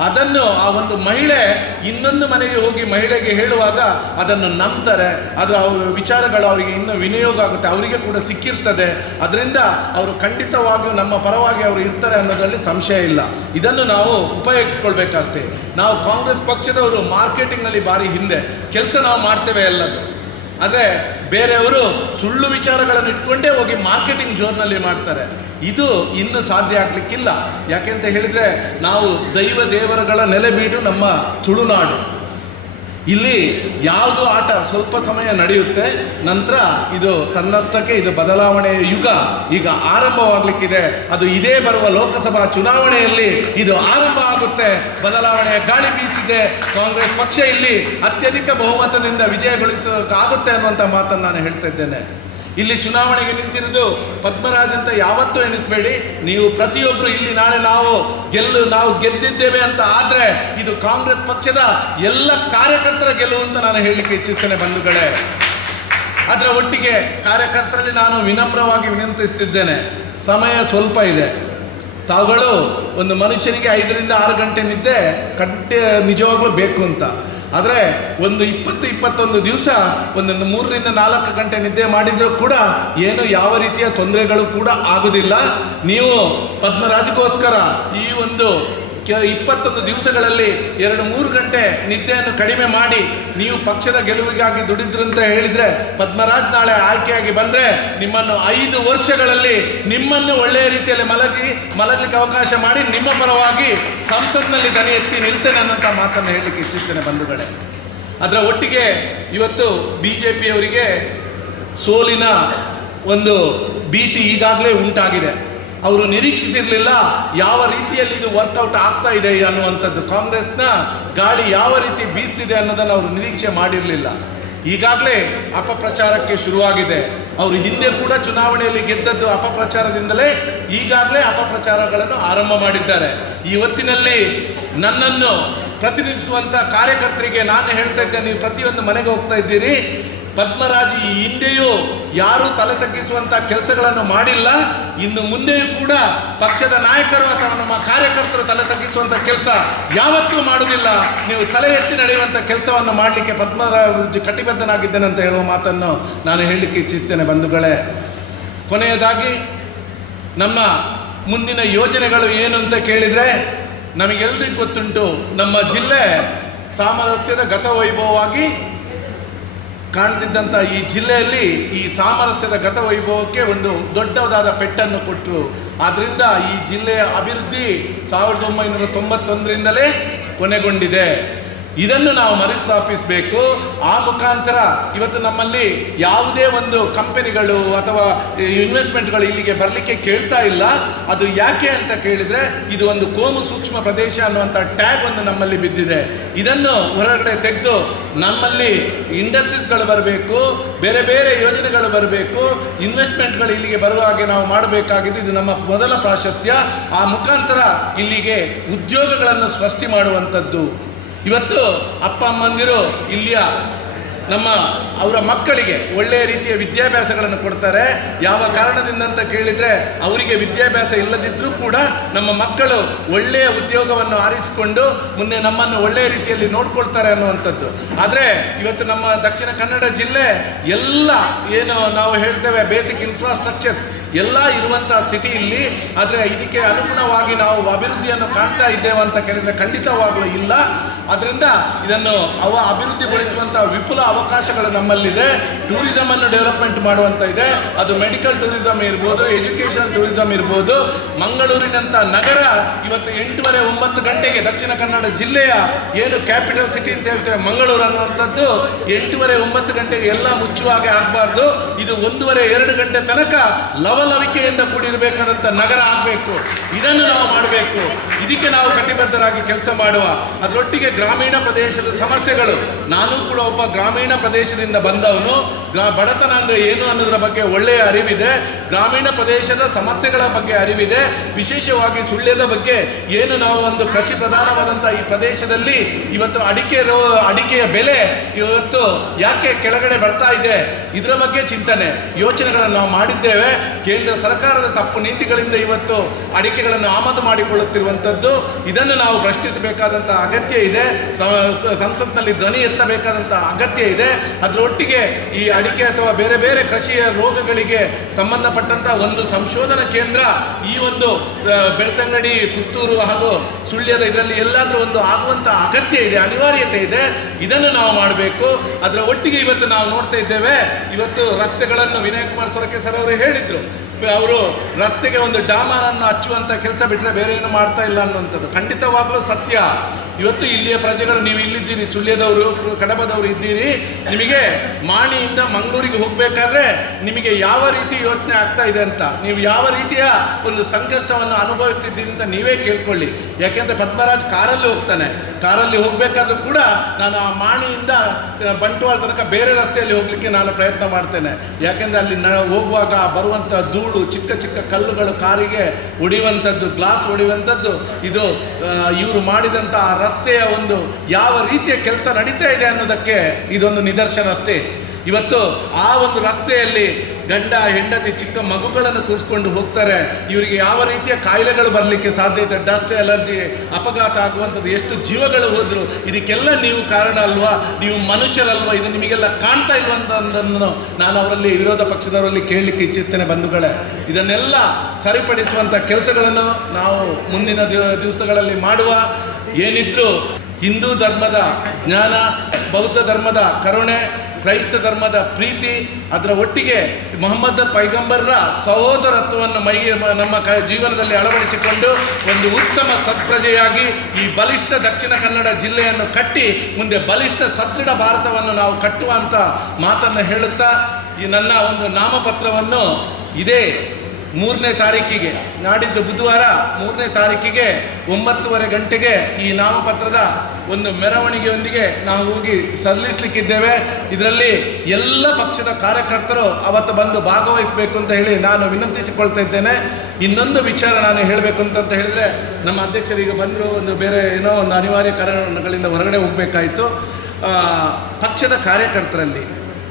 ಅದನ್ನು ಆ ಒಂದು ಮಹಿಳೆ, ಇನ್ನೊಂದು ಮನೆಗೆ ಹೋಗಿ ಮಹಿಳೆಗೆ ಹೇಳುವಾಗ ಅದನ್ನು ನಂಬ್ತಾರೆ. ಅದರ ಅವರ ವಿಚಾರಗಳು ಅವರಿಗೆ ಇನ್ನೂ ವಿನಿಯೋಗ ಆಗುತ್ತೆ. ಅವರಿಗೆ ಕೂಡ ಸಿಕ್ಕಿರ್ತದೆ. ಅದರಿಂದ ಅವರು ಖಂಡಿತವಾಗಿಯೂ ನಮ್ಮ ಪರವಾಗಿ ಅವರು ಇರ್ತಾರೆ ಅನ್ನೋದರಲ್ಲಿ ಸಂಶಯ ಇಲ್ಲ. ಇದನ್ನು ನಾವು ಉಪಯೋಗಿಸ್ಕೊಳ್ಬೇಕಷ್ಟೇ ನಾವು ಕಾಂಗ್ರೆಸ್ ಪಕ್ಷದವರು ಮಾರ್ಕೆಟಿಂಗ್ನಲ್ಲಿ ಭಾರಿ ಹಿಂದೆ. ಕೆಲಸ ನಾವು ಮಾಡ್ತೇವೆ ಎಲ್ಲದು ಆದರೆ ಬೇರೆಯವರು ಸುಳ್ಳು ವಿಚಾರಗಳನ್ನು ಇಟ್ಕೊಂಡೇ ಹೋಗಿ ಮಾರ್ಕೆಟಿಂಗ್ ಜೋರ್ನಲ್ಲಿ ಮಾಡ್ತಾರೆ. ಇದು ಇನ್ನೂ ಸಾಧ್ಯ ಆಗಲಿಕ್ಕಿಲ್ಲ. ಯಾಕೆಂತ ಹೇಳಿದರೆ ನಾವು ದೈವ ದೇವರುಗಳ ನೆಲೆಬೀಡು ನಮ್ಮ ತುಳುನಾಡು. ಇಲ್ಲಿ ಯಾವುದು ಆಟ ಸ್ವಲ್ಪ ಸಮಯ ನಡೆಯುತ್ತೆ, ನಂತರ ಇದು ತನ್ನಷ್ಟಕ್ಕೆ ಇದು ಬದಲಾವಣೆಯ ಯುಗ ಈಗ ಆರಂಭವಾಗಲಿಕ್ಕಿದೆ. ಅದು ಇದೇ ಬರುವ ಲೋಕಸಭಾ ಚುನಾವಣೆಯಲ್ಲಿ ಇದು ಆರಂಭ ಆಗುತ್ತೆ, ಬದಲಾವಣೆಯ ಗಾಳಿ ಬೀಸಿದೆ. ಕಾಂಗ್ರೆಸ್ ಪಕ್ಷ ಇಲ್ಲಿ ಅತ್ಯಧಿಕ ಬಹುಮತದಿಂದ ವಿಜಯಗೊಳಿಸೋಕ್ಕಾಗುತ್ತೆ ಅನ್ನುವಂಥ ಮಾತನ್ನು ನಾನು ಹೇಳ್ತಾ ಇದ್ದೇನೆ. ಇಲ್ಲಿ ಚುನಾವಣೆಗೆ ನಿಂತಿರೋದು ಪದ್ಮರಾಜ್ ಅಂತ ಯಾವತ್ತೂ ಎಣಿಸ್ಬೇಡಿ. ನೀವು ಪ್ರತಿಯೊಬ್ಬರು ಇಲ್ಲಿ ನಾಳೆ ನಾವು ಗೆಲ್ಲು, ನಾವು ಗೆದ್ದಿದ್ದೇವೆ ಅಂತ ಆದರೆ ಇದು ಕಾಂಗ್ರೆಸ್ ಪಕ್ಷದ ಎಲ್ಲ ಕಾರ್ಯಕರ್ತರ ಗೆಲುವು ಅಂತ ನಾನು ಹೇಳಲಿಕ್ಕೆ ಇಚ್ಛಿಸ್ತೇನೆ ಬಂಧುಗಳೇ. ಅದರ ಒಟ್ಟಿಗೆ ಕಾರ್ಯಕರ್ತರಲ್ಲಿ ನಾನು ವಿನಮ್ರವಾಗಿ ವಿನಂತಿಸ್ತಿದ್ದೇನೆ. ಸಮಯ ಸ್ವಲ್ಪ ಇದೆ. ತಾವುಗಳು ಒಂದು ಮನುಷ್ಯನಿಗೆ ಐದರಿಂದ ಆರು ಗಂಟೆ ನಿದ್ದೆ ಕಟ್ಟೆ ನಿಜವಾಗ್ಲೂ ಬೇಕು ಅಂತ. ಆದರೆ ಒಂದು ಇಪ್ಪತ್ತು ಇಪ್ಪತ್ತೊಂದು ದಿವಸ, ಒಂದೊಂದು ಮೂರರಿಂದ ನಾಲ್ಕು ಗಂಟೆ ನಿದ್ದೆ ಮಾಡಿದರೂ ಕೂಡ ಏನು ಯಾವ ರೀತಿಯ ತೊಂದರೆಗಳು ಕೂಡ ಆಗೋದಿಲ್ಲ. ನೀವು ಪದ್ಮರಾಜಗೋಸ್ಕರ ಈ ಒಂದು ಇಪ್ಪತ್ತೊಂದು ದಿವಸಗಳಲ್ಲಿ ಎರಡು ಮೂರು ಗಂಟೆ ನಿದ್ದೆಯನ್ನು ಕಡಿಮೆ ಮಾಡಿ ನೀವು ಪಕ್ಷದ ಗೆಲುವಿಗಾಗಿ ದುಡಿದ್ರು ಅಂತ ಹೇಳಿದರೆ ಪದ್ಮರಾಜ್ ನಾಳೆ ಆಯ್ಕೆಯಾಗಿ ಬಂದರೆ ನಿಮ್ಮನ್ನು ಐದು ವರ್ಷಗಳಲ್ಲಿ ನಿಮ್ಮನ್ನು ಒಳ್ಳೆಯ ರೀತಿಯಲ್ಲಿ ಮಲಗಿ ಮಲಗಲಿಕ್ಕೆ ಅವಕಾಶ ಮಾಡಿ ನಿಮ್ಮ ಪರವಾಗಿ ಸಂಸತ್ನಲ್ಲಿ ದನಿ ಎತ್ತಿ ನಿಲ್ತೇನೆ ಅನ್ನೋಂಥ ಮಾತನ್ನು ಹೇಳಲಿಕ್ಕೆ ಇಚ್ಛಿಸ್ತೇನೆ ಬಂಧುಗಳೇ. ಅದರ ಒಟ್ಟಿಗೆ ಇವತ್ತು ಬಿ ಜೆ ಪಿಯವರಿಗೆ ಸೋಲಿನ ಒಂದು ಭೀತಿ ಈಗಾಗಲೇ ಉಂಟಾಗಿದೆ. ಅವರು ನಿರೀಕ್ಷಿಸಿರಲಿಲ್ಲ, ಯಾವ ರೀತಿಯಲ್ಲಿ ಇದು ವರ್ಕೌಟ್ ಆಗ್ತಾ ಇದೆ ಅನ್ನುವಂಥದ್ದು. ಕಾಂಗ್ರೆಸ್ನ ಗಾಳಿ ಯಾವ ರೀತಿ ಬೀಸ್ತಿದೆ ಅನ್ನೋದನ್ನು ಅವರು ನಿರೀಕ್ಷೆ ಮಾಡಿರಲಿಲ್ಲ. ಈಗಾಗಲೇ ಅಪಪ್ರಚಾರಕ್ಕೆ ಶುರುವಾಗಿದೆ. ಅವರು ಹಿಂದೆ ಕೂಡ ಚುನಾವಣೆಯಲ್ಲಿ ಗೆದ್ದದ್ದು ಅಪಪ್ರಚಾರದಿಂದಲೇ ಈಗಾಗಲೇ ಅಪಪ್ರಚಾರಗಳನ್ನು ಆರಂಭ ಮಾಡಿದ್ದಾರೆ. ಈ ಹೊತ್ತಿನಲ್ಲಿ ನನ್ನನ್ನು ಪ್ರತಿನಿಧಿಸುವಂಥ ಕಾರ್ಯಕರ್ತರಿಗೆ ನಾನು ಹೇಳ್ತಾ ಇದ್ದೇನೆ, ನೀವು ಪ್ರತಿಯೊಂದು ಮನೆಗೆ ಹೋಗ್ತಾ ಇದ್ದೀರಿ. ಪದ್ಮರಾಜ್ ಈ ಹಿಂದೆಯೂ ಯಾರೂ ತಲೆ ತಗ್ಗಿಸುವಂಥ ಕೆಲಸಗಳನ್ನು ಮಾಡಿಲ್ಲ. ಇನ್ನು ಮುಂದೆಯೂ ಕೂಡ ಪಕ್ಷದ ನಾಯಕರು ಅಥವಾ ನಮ್ಮ ಕಾರ್ಯಕರ್ತರು ತಲೆ ತಗ್ಗಿಸುವಂಥ ಕೆಲಸ ಯಾವತ್ತೂ ಮಾಡುವುದಿಲ್ಲ. ನೀವು ತಲೆ ಎತ್ತಿ ನಡೆಯುವಂಥ ಕೆಲಸವನ್ನು ಮಾಡಲಿಕ್ಕೆ ಪದ್ಮರಾಜ್ ಕಟಿಬದ್ಧನಾಗಿದ್ದೇನೆ ಅಂತ ಹೇಳುವ ಮಾತನ್ನು ನಾನು ಹೇಳಲಿಕ್ಕೆ ಇಚ್ಛಿಸ್ತೇನೆ ಬಂಧುಗಳೇ. ಕೊನೆಯದಾಗಿ ನಮ್ಮ ಮುಂದಿನ ಯೋಜನೆಗಳು ಏನು ಅಂತ ಕೇಳಿದರೆ ನಮಗೆಲ್ಲರಿಗೂ ಗೊತ್ತುಂಟು, ನಮ್ಮ ಜಿಲ್ಲೆ ಸಾಮರಸ್ಯದ ಗತವೈಭವವಾಗಿ ಕಾಣ್ತಿದ್ದಂಥ ಈ ಜಿಲ್ಲೆಯಲ್ಲಿ ಈ ಸಾಮರಸ್ಯದ ಗತವೈಭವಕ್ಕೆ ಒಂದು ದೊಡ್ಡದಾದ ಪೆಟ್ಟನ್ನು ಕೊಟ್ಟರು ಆದ್ದರಿಂದ ಈ ಜಿಲ್ಲೆಯ ಅಭಿವೃದ್ಧಿ ಸಾವಿರದ ಒಂಬೈನೂರ ತೊಂಬತ್ತೊಂದರಿಂದಲೇ ಕೊನೆಗೊಂಡಿದೆ. ಇದನ್ನು ನಾವು ಮರುಸ್ಥಾಪಿಸಬೇಕು. ಆ ಮುಖಾಂತರ ಇವತ್ತು ನಮ್ಮಲ್ಲಿ ಯಾವುದೇ ಒಂದು ಕಂಪನಿಗಳು ಅಥವಾ ಇನ್ವೆಸ್ಟ್ಮೆಂಟ್ಗಳು ಇಲ್ಲಿಗೆ ಬರಲಿಕ್ಕೆ ಕೇಳ್ತಾ ಇಲ್ಲ. ಅದು ಯಾಕೆ ಅಂತ ಕೇಳಿದರೆ ಇದು ಒಂದು ಕೋಮು ಸೂಕ್ಷ್ಮ ಪ್ರದೇಶ ಅನ್ನುವಂಥ ಟ್ಯಾಗ್ ಒಂದು ನಮ್ಮಲ್ಲಿ ಬಿದ್ದಿದೆ. ಇದನ್ನು ಹೊರಗಡೆ ತೆಗೆದು ನಮ್ಮಲ್ಲಿ ಇಂಡಸ್ಟ್ರೀಸ್ಗಳು ಬರಬೇಕು, ಬೇರೆ ಬೇರೆ ಯೋಜನೆಗಳು ಬರಬೇಕು, ಇನ್ವೆಸ್ಟ್ಮೆಂಟ್ಗಳು ಇಲ್ಲಿಗೆ ಬರುವ ಹಾಗೆ ನಾವು ಮಾಡಬೇಕಾಗಿದ್ದು ಇದು ನಮ್ಮ ಮೊದಲ ಪ್ರಾಶಸ್ತ್ಯ. ಆ ಮುಖಾಂತರ ಇಲ್ಲಿಗೆ ಉದ್ಯೋಗಗಳನ್ನು ಸೃಷ್ಟಿ ಮಾಡುವಂಥದ್ದು. ಇವತ್ತು ಅಪ್ಪ, ಅಮ್ಮಂದಿರು ಇಲ್ಲಿಯ ನಮ್ಮ ಅವರ ಮಕ್ಕಳಿಗೆ ಒಳ್ಳೆಯ ರೀತಿಯ ವಿದ್ಯಾಭ್ಯಾಸಗಳನ್ನು ಕೊಡ್ತಾರೆ. ಯಾವ ಕಾರಣದಿಂದ ಅಂತ ಕೇಳಿದರೆ ಅವರಿಗೆ ವಿದ್ಯಾಭ್ಯಾಸ ಇಲ್ಲದಿದ್ದರೂ ಕೂಡ ನಮ್ಮ ಮಕ್ಕಳು ಒಳ್ಳೆಯ ಉದ್ಯೋಗವನ್ನು ಆರಿಸಿಕೊಂಡು ಮುಂದೆ ನಮ್ಮನ್ನು ಒಳ್ಳೆಯ ರೀತಿಯಲ್ಲಿ ನೋಡ್ಕೊಳ್ತಾರೆ ಅನ್ನುವಂಥದ್ದು. ಆದರೆ ಇವತ್ತು ನಮ್ಮ ದಕ್ಷಿಣ ಕನ್ನಡ ಜಿಲ್ಲೆ ಎಲ್ಲ ಏನು ನಾವು ಹೇಳ್ತೇವೆ ಬೇಸಿಕ್ ಇನ್ಫ್ರಾಸ್ಟ್ರಕ್ಚರ್ಸ್ ಎಲ್ಲ ಇರುವಂಥ ಸಿಟಿಯಲ್ಲಿ, ಆದರೆ ಇದಕ್ಕೆ ಅನುಗುಣವಾಗಿ ನಾವು ಅಭಿವೃದ್ಧಿಯನ್ನು ಕಾಣ್ತಾ ಇದ್ದೇವೆ ಅಂತ ಕೇಳಿದರೆ ಖಂಡಿತವಾಗಲೂ ಇಲ್ಲ. ಅದರಿಂದ ಇದನ್ನು ಅವ ಅಭಿವೃದ್ಧಿಗೊಳಿಸುವಂಥ ವಿಪುಲ ಅವಕಾಶಗಳು ನಮ್ಮಲ್ಲಿದೆ. ಟೂರಿಸಮ್ ಅನ್ನು ಡೆವಲಪ್ಮೆಂಟ್ ಮಾಡುವಂತ ಇದೆ. ಅದು ಮೆಡಿಕಲ್ ಟೂರಿಸಮ್ ಇರ್ಬೋದು ಎಜುಕೇಷನ್ ಟೂರಿಸಮ್ ಇರ್ಬೋದು. ಮಂಗಳೂರಿನಂಥ ನಗರ ಇವತ್ತು ಎಂಟೂವರೆ ಒಂಬತ್ತು ಗಂಟೆಗೆ ದಕ್ಷಿಣ ಕನ್ನಡ ಜಿಲ್ಲೆಯ ಏನು ಕ್ಯಾಪಿಟಲ್ ಸಿಟಿ ಅಂತ ಹೇಳ್ತೇವೆ, ಮಂಗಳೂರು ಅನ್ನುವಂಥದ್ದು ಎಂಟೂವರೆ ಒಂಬತ್ತು ಗಂಟೆಗೆ ಎಲ್ಲ ಮುಚ್ಚುವ ಹಾಗೆ ಆಗಬಾರ್ದು. ಇದು ಒಂದೂವರೆ ಎರಡು ಗಂಟೆ ತನಕ ಲವಲವಿಕೆಯಿಂದ ಕೂಡಿರಬೇಕಾದಂಥ ನಗರ ಆಗಬೇಕು. ಇದನ್ನು ನಾವು ಮಾಡಬೇಕು. ಇದಕ್ಕೆ ನಾವು ಕಟಿಬದ್ಧರಾಗಿ ಕೆಲಸ ಮಾಡುವ. ಅದರೊಟ್ಟಿಗೆ ಗ್ರಾಮೀಣ ಪ್ರದೇಶದ ಸಮಸ್ಯೆಗಳು. ನಾನು ಕೂಡ ಒಬ್ಬ ಗ್ರಾಮೀಣ ಪ್ರದೇಶದಿಂದ ಬಂದವನು. ಬಡತನ ಅಂದರೆ ಏನು ಅನ್ನೋದ್ರ ಬಗ್ಗೆ ಒಳ್ಳೆಯ ಅರಿವಿದೆ. ಗ್ರಾಮೀಣ ಪ್ರದೇಶದ ಸಮಸ್ಯೆಗಳ ಬಗ್ಗೆ ಅರಿವಿದೆ. ವಿಶೇಷವಾಗಿ ಸುಳ್ಯದ ಬಗ್ಗೆ ಏನು ನಾವು ಒಂದು ಕೃಷಿ ಪ್ರಧಾನವಾದಂಥ ಈ ಪ್ರದೇಶದಲ್ಲಿ ಇವತ್ತು ಅಡಿಕೆ ರೋ, ಅಡಿಕೆಯ ಬೆಲೆ ಇವತ್ತು ಯಾಕೆ ಕೆಳಗಡೆ ಬರ್ತಾ ಇದೆ? ಇದರ ಬಗ್ಗೆ ಚಿಂತನೆ. ಯೋಚನೆಗಳನ್ನು ನಾವು ಮಾಡಿದ್ದೇವೆ. ಕೇಂದ್ರ ಸರ್ಕಾರದ ತಪ್ಪು ನೀತಿಗಳಿಂದ ಇವತ್ತು ಅಡಿಕೆಗಳನ್ನು ಆಮದು ಮಾಡಿಕೊಳ್ಳುತ್ತಿರುವಂಥದ್ದು, ಇದನ್ನು ನಾವು ಪ್ರಶ್ನಿಸಬೇಕಾದಂಥ ಅಗತ್ಯ ಇದೆ. ಸಂಸತ್ನಲ್ಲಿ ಧ್ವನಿ ಎತ್ತಬೇಕಾದಂಥ ಅಗತ್ಯ ಇದೆ. ಅದರೊಟ್ಟಿಗೆ ಈ ಅಡಿಕೆ ಅಥವಾ ಬೇರೆ ಬೇರೆ ಕೃಷಿಯ ರೋಗಗಳಿಗೆ ಸಂಬಂಧಪಟ್ಟಂಥ ಒಂದು ಸಂಶೋಧನಾ ಕೇಂದ್ರ, ಈ ಒಂದು ಬೆಳ್ತಂಗಡಿ, ಪುತ್ತೂರು ಹಾಗೂ ಸುಳ್ಯದ ಇದರಲ್ಲಿ ಎಲ್ಲಾದರೂ ಒಂದು ಆಗುವಂಥ ಅಗತ್ಯ ಇದೆ, ಅನಿವಾರ್ಯತೆ ಇದೆ, ಇದನ್ನು ನಾವು ಮಾಡಬೇಕು. ಅದರ ಒಟ್ಟಿಗೆ ಇವತ್ತು ನಾವು ನೋಡ್ತಾ ಇದ್ದೇವೆ, ಇವತ್ತು ರಸ್ತೆಗಳನ್ನು ವಿನಯ್ ಕುಮಾರ್ ಸೊರಕೆ ಸರ್ ಅವರು ಹೇಳಿದರು. ಅವರು ರಸ್ತೆಗೆ ಒಂದು ಡಾಮರನ್ನು ಹಚ್ಚುವಂಥ ಕೆಲಸ ಬಿಟ್ಟರೆ ಬೇರೆ ಏನು ಮಾಡ್ತಾ ಇಲ್ಲ ಅನ್ನುವಂಥದ್ದು. ಖಂಡಿತವಾಗಲೂ ಸತ್ಯ. ಇವತ್ತು ಇಲ್ಲಿಯ ಪ್ರಜೆಗಳು, ನೀವು ಇಲ್ಲಿದ್ದೀರಿ, ಸುಳ್ಯದವರು, ಕಡಬದವರು ಇದ್ದೀರಿ, ನಿಮಗೆ ಮಾಣಿಯಿಂದ ಮಂಗಳೂರಿಗೆ ಹೋಗಬೇಕಾದ್ರೆ ನಿಮಗೆ ಯಾವ ರೀತಿ ಯೋಚನೆ ಆಗ್ತಾ ಇದೆ ಅಂತ, ನೀವು ಯಾವ ರೀತಿಯ ಒಂದು ಸಂಕಷ್ಟವನ್ನು ಅನುಭವಿಸ್ತಿದ್ದೀರಿ ಅಂತ ನೀವೇ ಕೇಳ್ಕೊಳ್ಳಿ. ಯಾಕೆಂದ್ರೆ ಪದ್ಮರಾಜ್ ಕಾರಲ್ಲಿ ಹೋಗ್ತಾನೆ. ಕಾರಲ್ಲಿ ಹೋಗಬೇಕಾದ್ರೂ ಕೂಡ ನಾನು ಆ ಮಾಣಿಯಿಂದ ಬಂಟ್ವಾಳ ತನಕ ಬೇರೆ ರಸ್ತೆಯಲ್ಲಿ ಹೋಗಲಿಕ್ಕೆ ನಾನು ಪ್ರಯತ್ನ ಮಾಡ್ತೇನೆ. ಯಾಕೆಂದ್ರೆ ಅಲ್ಲಿ ನ, ಹೋಗುವಾಗ ಬರುವಂಥ ಧೂಳು, ಚಿಕ್ಕ ಚಿಕ್ಕ ಕಲ್ಲುಗಳು ಕಾರಿಗೆ ಹೊಡೆಯುವಂಥದ್ದು ಗ್ಲಾಸ್ ಹೊಡೆಯುವಂಥದ್ದು ಇದು ಇವರು ಮಾಡಿದಂಥ ಆ ರಸ್ತೆಯ ಒಂದು ಯಾವ ರೀತಿಯ ಕೆಲಸ ನಡೀತಾ ಇದೆ ಅನ್ನೋದಕ್ಕೆ ಇದೊಂದು ನಿದರ್ಶನ ಅಷ್ಟೇ. ಇವತ್ತು ಆ ಒಂದು ರಸ್ತೆಯಲ್ಲಿ ಗಂಡ, ಹೆಂಡತಿ, ಚಿಕ್ಕ ಮಗುಗಳನ್ನು ಕೂರಿಸ್ಕೊಂಡು ಹೋಗ್ತಾರೆ. ಇವರಿಗೆ ಯಾವ ರೀತಿಯ ಕಾಯಿಲೆಗಳು ಬರಲಿಕ್ಕೆ ಸಾಧ್ಯತೆ ಡಸ್ಟ್, ಅಲರ್ಜಿ, ಅಪಘಾತ ಆಗುವಂಥದ್ದು ಎಷ್ಟು ಜೀವಗಳು ಹೋದ್ರು ಇದಕ್ಕೆಲ್ಲ ನೀವು ಕಾರಣ ಅಲ್ವಾ? ನೀವು ಮನುಷ್ಯರಲ್ವಾ? ಇದು ನಿಮಗೆಲ್ಲ ಕಾಣ್ತಾ ಇಲ್ವಂತಂದನ್ನು ನಾನು ಅವರಲ್ಲಿ ವಿರೋಧ ಪಕ್ಷದವರಲ್ಲಿ ಕೇಳಲಿಕ್ಕೆ ಇಚ್ಛಿಸ್ತೇನೆ ಬಂಧುಗಳೇ. ಇದನ್ನೆಲ್ಲ ಸರಿಪಡಿಸುವಂಥ ಕೆಲಸಗಳನ್ನು ನಾವು ಮುಂದಿನ ದಿವಸಗಳಲ್ಲಿ ಮಾಡುವ ಏನಿದ್ರು ಹಿಂದೂ ಧರ್ಮದ ಜ್ಞಾನ, ಬೌದ್ಧ ಧರ್ಮದ ಕರುಣೆ, ಕ್ರೈಸ್ತ ಧರ್ಮದ ಪ್ರೀತಿ, ಅದರ ಒಟ್ಟಿಗೆ ಮೊಹಮ್ಮದ್ ಪೈಗಂಬರ್ರ ಸಹೋದರತ್ವವನ್ನು ಮೈಗೆ ನಮ್ಮ ಕ, ಜೀವನದಲ್ಲಿ ಅಳವಡಿಸಿಕೊಂಡು ಒಂದು ಉತ್ತಮ ಸತ್ಪ್ರಜೆಯಾಗಿ ಈ ಬಲಿಷ್ಠ ದಕ್ಷಿಣ ಕನ್ನಡ ಜಿಲ್ಲೆಯನ್ನು ಕಟ್ಟಿ ಮುಂದೆ ಬಲಿಷ್ಠ ಸದೃಢ ಭಾರತವನ್ನು ನಾವು ಕಟ್ಟುವಂಥ ಮಾತನ್ನು ಹೇಳುತ್ತಾ ಈ ನನ್ನ ಒಂದು ನಾಮಪತ್ರವನ್ನು ಇದೇ ಮೂರನೇ ತಾರೀಕಿಗೆ, ನಾಡಿದ್ದು ಬುಧವಾರ ಮೂರನೇ ತಾರೀಕಿಗೆ ಒಂಬತ್ತುವರೆ ಗಂಟೆಗೆ ಈ ನಾಮಪತ್ರದ ಒಂದು ಮೆರವಣಿಗೆಯೊಂದಿಗೆ ನಾವು ಹೋಗಿ ಸಲ್ಲಿಸಲಿಕ್ಕಿದ್ದೇವೆ. ಇದರಲ್ಲಿ ಎಲ್ಲ ಪಕ್ಷದ ಕಾರ್ಯಕರ್ತರು ಅವತ್ತು ಬಂದು ಭಾಗವಹಿಸಬೇಕು ಅಂತ ಹೇಳಿ ನಾನು ವಿನಂತಿಸಿಕೊಳ್ತಾ ಇದ್ದೇನೆ. ಇನ್ನೊಂದು ವಿಚಾರ ನಾನು ಹೇಳಬೇಕು ಅಂತ ಹೇಳಿದ್ರೆ, ನಮ್ಮ ಅಧ್ಯಕ್ಷರು ಈಗ ಬಂದರು, ಒಂದು ಬೇರೆ ಏನೋ ಒಂದು ಅನಿವಾರ್ಯ ಕಾರಣಗಳಿಂದ ಹೊರಗಡೆ ಹೋಗಬೇಕಾಯಿತು. ಪಕ್ಷದ ಕಾರ್ಯಕರ್ತರಲ್ಲಿ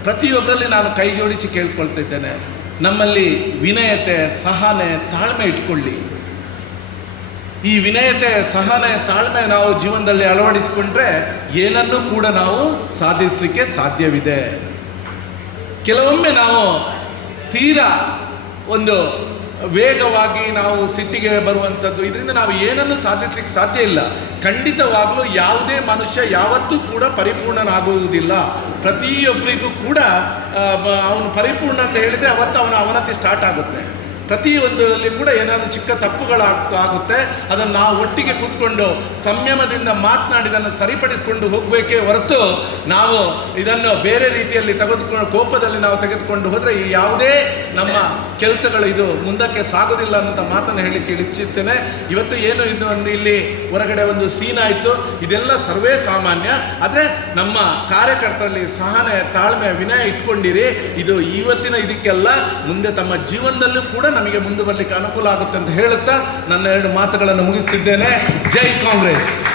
ಪ್ರತಿಯೊಬ್ಬರಲ್ಲಿ ನಾನು ಕೈ ಜೋಡಿಸಿ ಕೇಳ್ಕೊಳ್ತಾ ಇದ್ದೇನೆ. ನಮ್ಮಲ್ಲಿ ವಿನಯತೆ, ಸಹನೆ, ತಾಳ್ಮೆ ಇಟ್ಕೊಳ್ಳಿ. ಈ ವಿನಯತೆ, ಸಹನೆ, ತಾಳ್ಮೆ ನಾವು ಜೀವನದಲ್ಲಿ ಅಳವಡಿಸಿಕೊಂಡ್ರೆ ಏನನ್ನೂ ಕೂಡ ನಾವು ಸಾಧಿಸಲಿಕ್ಕೆ ಸಾಧ್ಯವಿದೆ. ಕೆಲವೊಮ್ಮೆ ನಾವು ತೀರಾ ಒಂದು ವೇಗವಾಗಿ ನಾವು ಸಿಟ್ಟಿಗೆ ಬರುವಂಥದ್ದು. ಇದರಿಂದ ನಾವು ಏನನ್ನು ಸಾಧಿಸಲಿಕ್ಕೆ ಸಾಧ್ಯ ಇಲ್ಲ. ಖಂಡಿತವಾಗಲೂ ಯಾವುದೇ ಮನುಷ್ಯ ಯಾವತ್ತೂ ಕೂಡ ಪರಿಪೂರ್ಣನಾಗುವುದಿಲ್ಲ. ಪ್ರತಿಯೊಬ್ಬರಿಗೂ ಕೂಡ ಅವನು ಪರಿಪೂರ್ಣ ಅಂತ ಹೇಳಿದರೆ ಅವತ್ತು ಅವನ ಅವನತಿ ಸ್ಟಾರ್ಟ್ ಆಗುತ್ತೆ. ಪ್ರತಿಯೊಂದರಲ್ಲಿ ಕೂಡ ಏನಾದರೂ ಚಿಕ್ಕ ತಪ್ಪುಗಳಾಗ್ತಾ ಆಗುತ್ತೆ, ಅದನ್ನು ನಾವು ಒಟ್ಟಿಗೆ ಕೂತ್ಕೊಂಡು ಸಂಯಮದಿಂದ ಮಾತನಾಡಿ ಇದನ್ನು ಸರಿಪಡಿಸಿಕೊಂಡು ಹೋಗಬೇಕೇ ಹೊರತು ನಾವು ಇದನ್ನು ಬೇರೆ ರೀತಿಯಲ್ಲಿ ತೆಗೆದುಕೊಂಡು ಕೋಪದಲ್ಲಿ ನಾವು ತೆಗೆದುಕೊಂಡು ಹೋದರೆ ಈ ಯಾವುದೇ ನಮ್ಮ ಕೆಲಸಗಳು ಇದು ಮುಂದಕ್ಕೆ ಸಾಗೋದಿಲ್ಲ ಅಂತ ಮಾತನ್ನು ಹೇಳಲಿಕ್ಕೆ ಇಚ್ಛಿಸ್ತೇನೆ. ಇವತ್ತು ಏನು ಇದು ಒಂದು ಇಲ್ಲಿ ಹೊರಗಡೆ ಒಂದು ಸೀನ್ ಆಯಿತು. ಇದೆಲ್ಲ ಸರ್ವೇ ಸಾಮಾನ್ಯ. ಆದರೆ ನಮ್ಮ ಕಾರ್ಯಕರ್ತರಲ್ಲಿ ಸಹನೆ, ತಾಳ್ಮೆ, ವಿನಯ ಇಟ್ಕೊಂಡಿರಿ. ಇದು ಇವತ್ತಿನ ಇದಕ್ಕೆಲ್ಲ ಮುಂದೆ ತಮ್ಮ ಜೀವನದಲ್ಲೂ ಕೂಡ ನಮಗೆ ಮುಂದೆ ಬರಲಿಕ್ಕೆ ಅನುಕೂಲ ಆಗುತ್ತೆ ಅಂತ ಹೇಳುತ್ತಾ ನನ್ನ ಎರಡು ಮಾತುಗಳನ್ನು ಮುಗಿಸ್ತಿದ್ದೇನೆ. ಜೈ ಕಾಂಗ್ರೆಸ್.